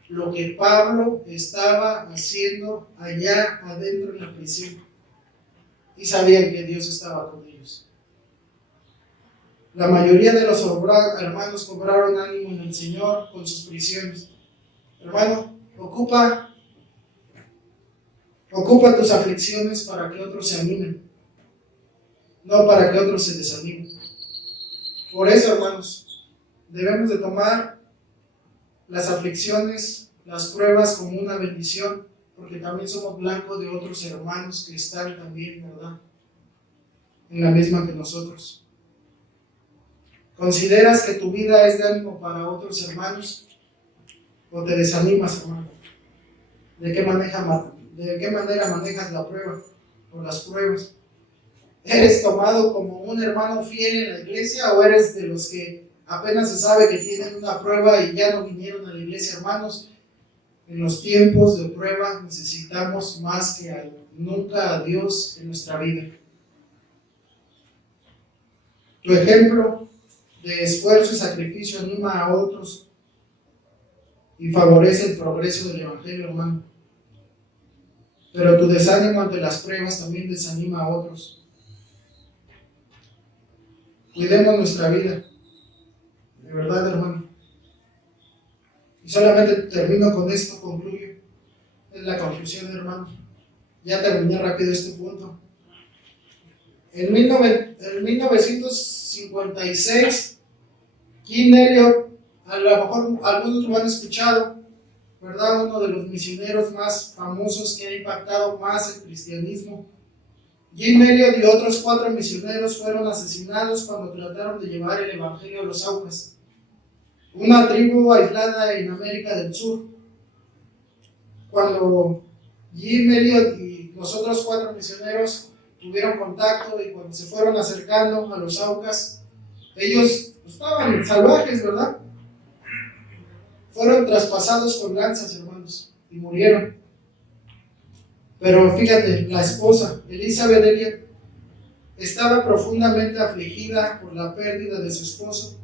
lo que Pablo estaba haciendo allá adentro en la prisión. Y sabían que Dios estaba con ellos. La mayoría de los hermanos cobraron ánimo en el Señor con sus prisiones. Hermano, ocupa tus aflicciones para que otros se animen, no para que otros se desanimen. Por eso, hermanos, debemos de tomar las aflicciones, las pruebas como una bendición, porque también somos blanco de otros hermanos que están también, ¿verdad?, en la misma que nosotros. ¿Consideras que tu vida es de ánimo para otros hermanos o te desanimas, hermano? ¿De qué manera manejas la prueba o las pruebas? ¿Eres tomado como un hermano fiel en la iglesia o eres de los que apenas se sabe que tienen una prueba y ya no vinieron a la iglesia? Hermanos, en los tiempos de prueba necesitamos más que nunca a Dios en nuestra vida. Tu ejemplo de esfuerzo y sacrificio anima a otros y favorece el progreso del Evangelio, hermano. Pero tu desánimo ante las pruebas también desanima a otros. Cuidemos nuestra vida, de verdad, hermano. Y solamente termino con esto, concluyo. Es la conclusión, hermano. Ya terminé rápido este punto. En 1956, King Elliot, a lo mejor algunos lo han escuchado, ¿verdad? Uno de los misioneros más famosos que ha impactado más el cristianismo. Jim Elliot y otros 4 misioneros fueron asesinados cuando trataron de llevar el Evangelio a los Aucas, una tribu aislada en América del Sur. cuando Jim Elliot y los otros 4 misioneros tuvieron contacto y cuando se fueron acercando a los Aucas, ellos estaban salvajes, ¿verdad? Fueron traspasados con lanzas, hermanos, y murieron. Pero fíjate, la esposa, Elizabeth Elliot, estaba profundamente afligida por la pérdida de su esposo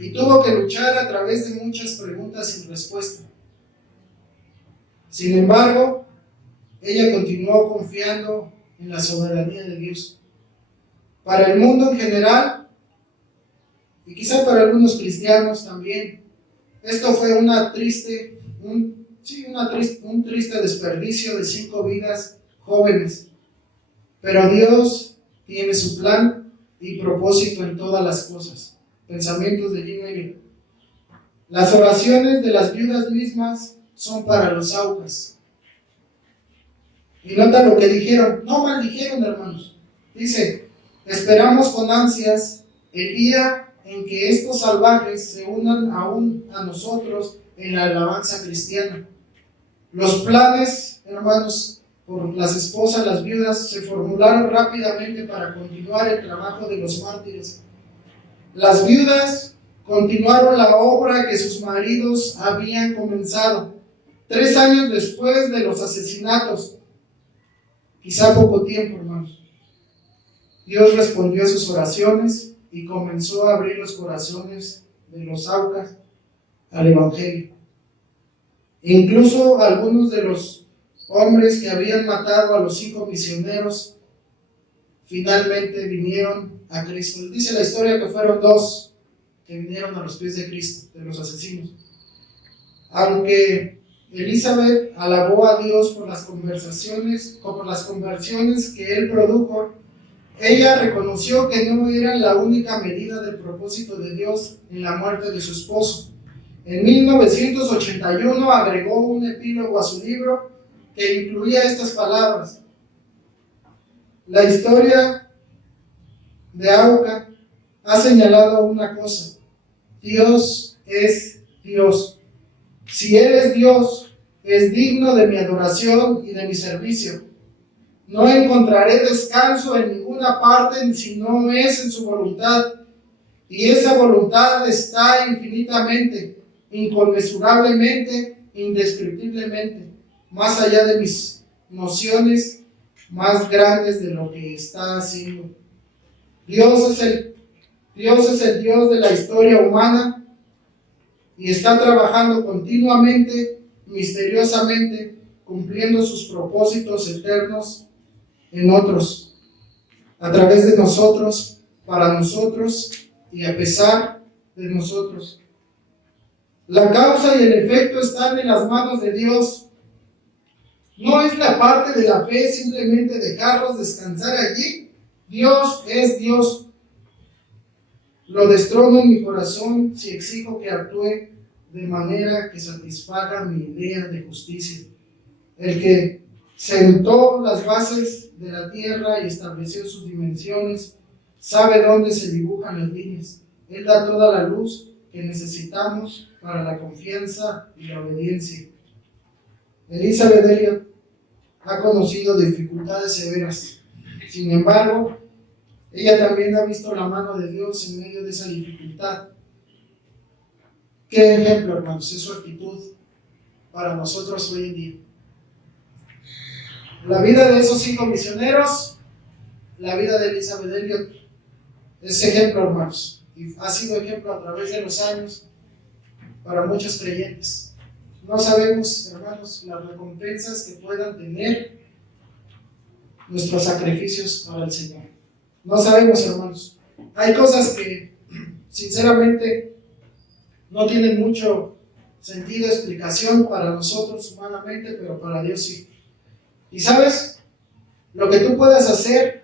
y tuvo que luchar a través de muchas preguntas sin respuesta. Sin embargo, ella continuó confiando en la soberanía de Dios. Para el mundo en general, y quizá para algunos cristianos también, esto fue un triste desperdicio de 5 vidas jóvenes. Pero Dios tiene su plan y propósito en todas las cosas. Pensamientos de Jim Elliot. Las oraciones de las viudas mismas son para los Aucas. Y nota lo que dijeron. No maldijeron, hermanos. Dice, esperamos con ansias el día en que estos salvajes se unan aún a nosotros en la alabanza cristiana. Los planes, hermanos, por las esposas, las viudas, se formularon rápidamente para continuar el trabajo de los mártires. Las viudas continuaron la obra que sus maridos habían comenzado 3 años después de los asesinatos. Quizá poco tiempo, hermanos. Dios respondió a sus oraciones y comenzó a abrir los corazones de los Aucas al Evangelio. Incluso algunos de los hombres que habían matado a los 5 misioneros finalmente vinieron a Cristo. Dice la historia que fueron 2 que vinieron a los pies de Cristo, de los asesinos. Aunque Elizabeth alabó a Dios por las conversiones que él produjo, ella reconoció que no era la única medida del propósito de Dios en la muerte de su esposo. En 1981 agregó un epílogo a su libro que incluía estas palabras: la historia de Auca ha señalado una cosa: Dios es Dios. Si Él es Dios, es digno de mi adoración y de mi servicio. No encontraré descanso en ninguna parte si no es en su voluntad. Y esa voluntad está infinitamente, inconmensurablemente, indescriptiblemente, más allá de mis nociones más grandes de lo que está haciendo. Dios es el Dios de la historia humana y está trabajando continuamente, misteriosamente, cumpliendo sus propósitos eternos en otros, a través de nosotros, para nosotros y a pesar de nosotros. La causa y el efecto están en las manos de Dios. No es la parte de la fe simplemente dejarlos descansar allí. Dios es Dios. Lo destrono en mi corazón si exijo que actúe de manera que satisfaga mi idea de justicia. El que sentó las bases de la tierra y estableció sus dimensiones, sabe dónde se dibujan las líneas. Él da toda la luz que necesitamos para la confianza y la obediencia. Elizabeth Elliot ha conocido dificultades severas. Sin embargo, ella también ha visto la mano de Dios en medio de esa dificultad. ¿Qué ejemplo, hermanos, es su actitud para nosotros hoy en día? La vida de esos 5 misioneros, la vida de Elizabeth Elliot, es ejemplo, hermanos, y ha sido ejemplo a través de los años para muchos creyentes. No sabemos, hermanos, las recompensas que puedan tener nuestros sacrificios para el Señor. No sabemos, hermanos. Hay cosas que, sinceramente, no tienen mucho sentido, explicación para nosotros humanamente, pero para Dios sí. Y sabes, lo que tú puedas hacer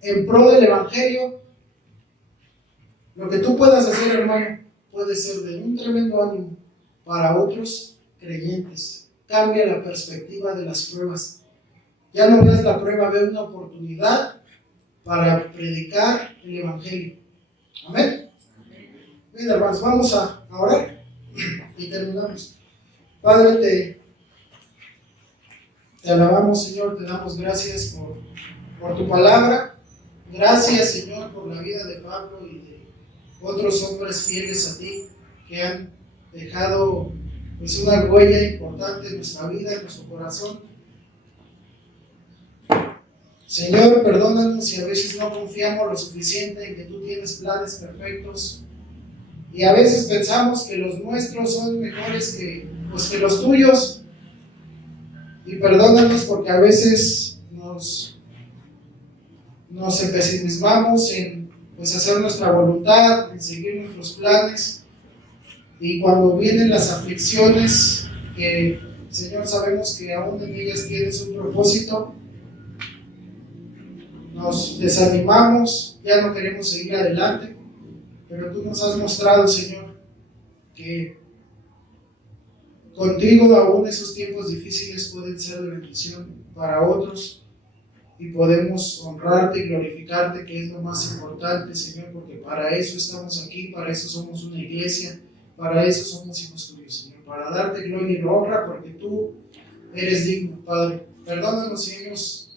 en pro del Evangelio, lo que tú puedas hacer, hermano, puede ser de un tremendo ánimo para otros creyentes. Cambia la perspectiva de las pruebas. Ya no ves la prueba, ve una oportunidad para predicar el Evangelio. Amén. Bien, hermanos, vamos a orar y terminamos. Padre, Te alabamos, Señor, te damos gracias por tu palabra. Gracias, Señor, por la vida de Pablo y de otros hombres fieles a ti que han dejado pues una huella importante en nuestra vida, en nuestro corazón. Señor, perdónanos si a veces no confiamos lo suficiente en que tú tienes planes perfectos y a veces pensamos que los nuestros son mejores que los tuyos, y perdónanos porque a veces nos empesimismamos en hacer nuestra voluntad, en seguir nuestros planes, y cuando vienen las aflicciones que, Señor, sabemos que aún en ellas tienes un propósito, nos desanimamos, ya no queremos seguir adelante, pero tú nos has mostrado, Señor, que contigo aún esos tiempos difíciles pueden ser de bendición para otros y podemos honrarte y glorificarte, que es lo más importante, Señor, porque para eso estamos aquí, para eso somos una iglesia, para eso somos hijos tuyos, Señor, para darte gloria y honra, porque tú eres digno, Padre. Perdónanos si hemos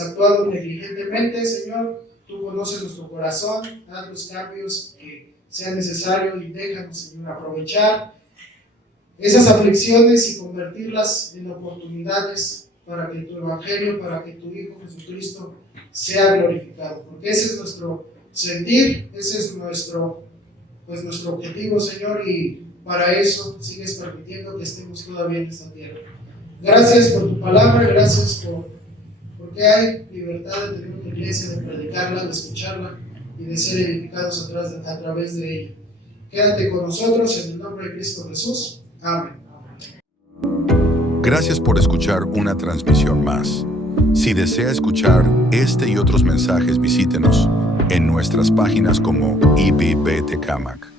actuado negligentemente, Señor. Tú conoces nuestro corazón, haz los cambios que sean necesarios y déjanos, Señor, aprovechar esas aflicciones y convertirlas en oportunidades para que tu Evangelio, para que tu Hijo Jesucristo sea glorificado, porque ese es nuestro sentir, ese es nuestro objetivo, Señor, y para eso sigues permitiendo que estemos todavía en esta tierra. Gracias por tu palabra, gracias porque hay libertad de tener una iglesia, de predicarla, de escucharla y de ser edificados a través de ella. Quédate con nosotros en el nombre de Cristo Jesús. Amén. Gracias por escuchar una transmisión más. Si desea escuchar este y otros mensajes, visítenos en nuestras páginas como IBB Tecámac.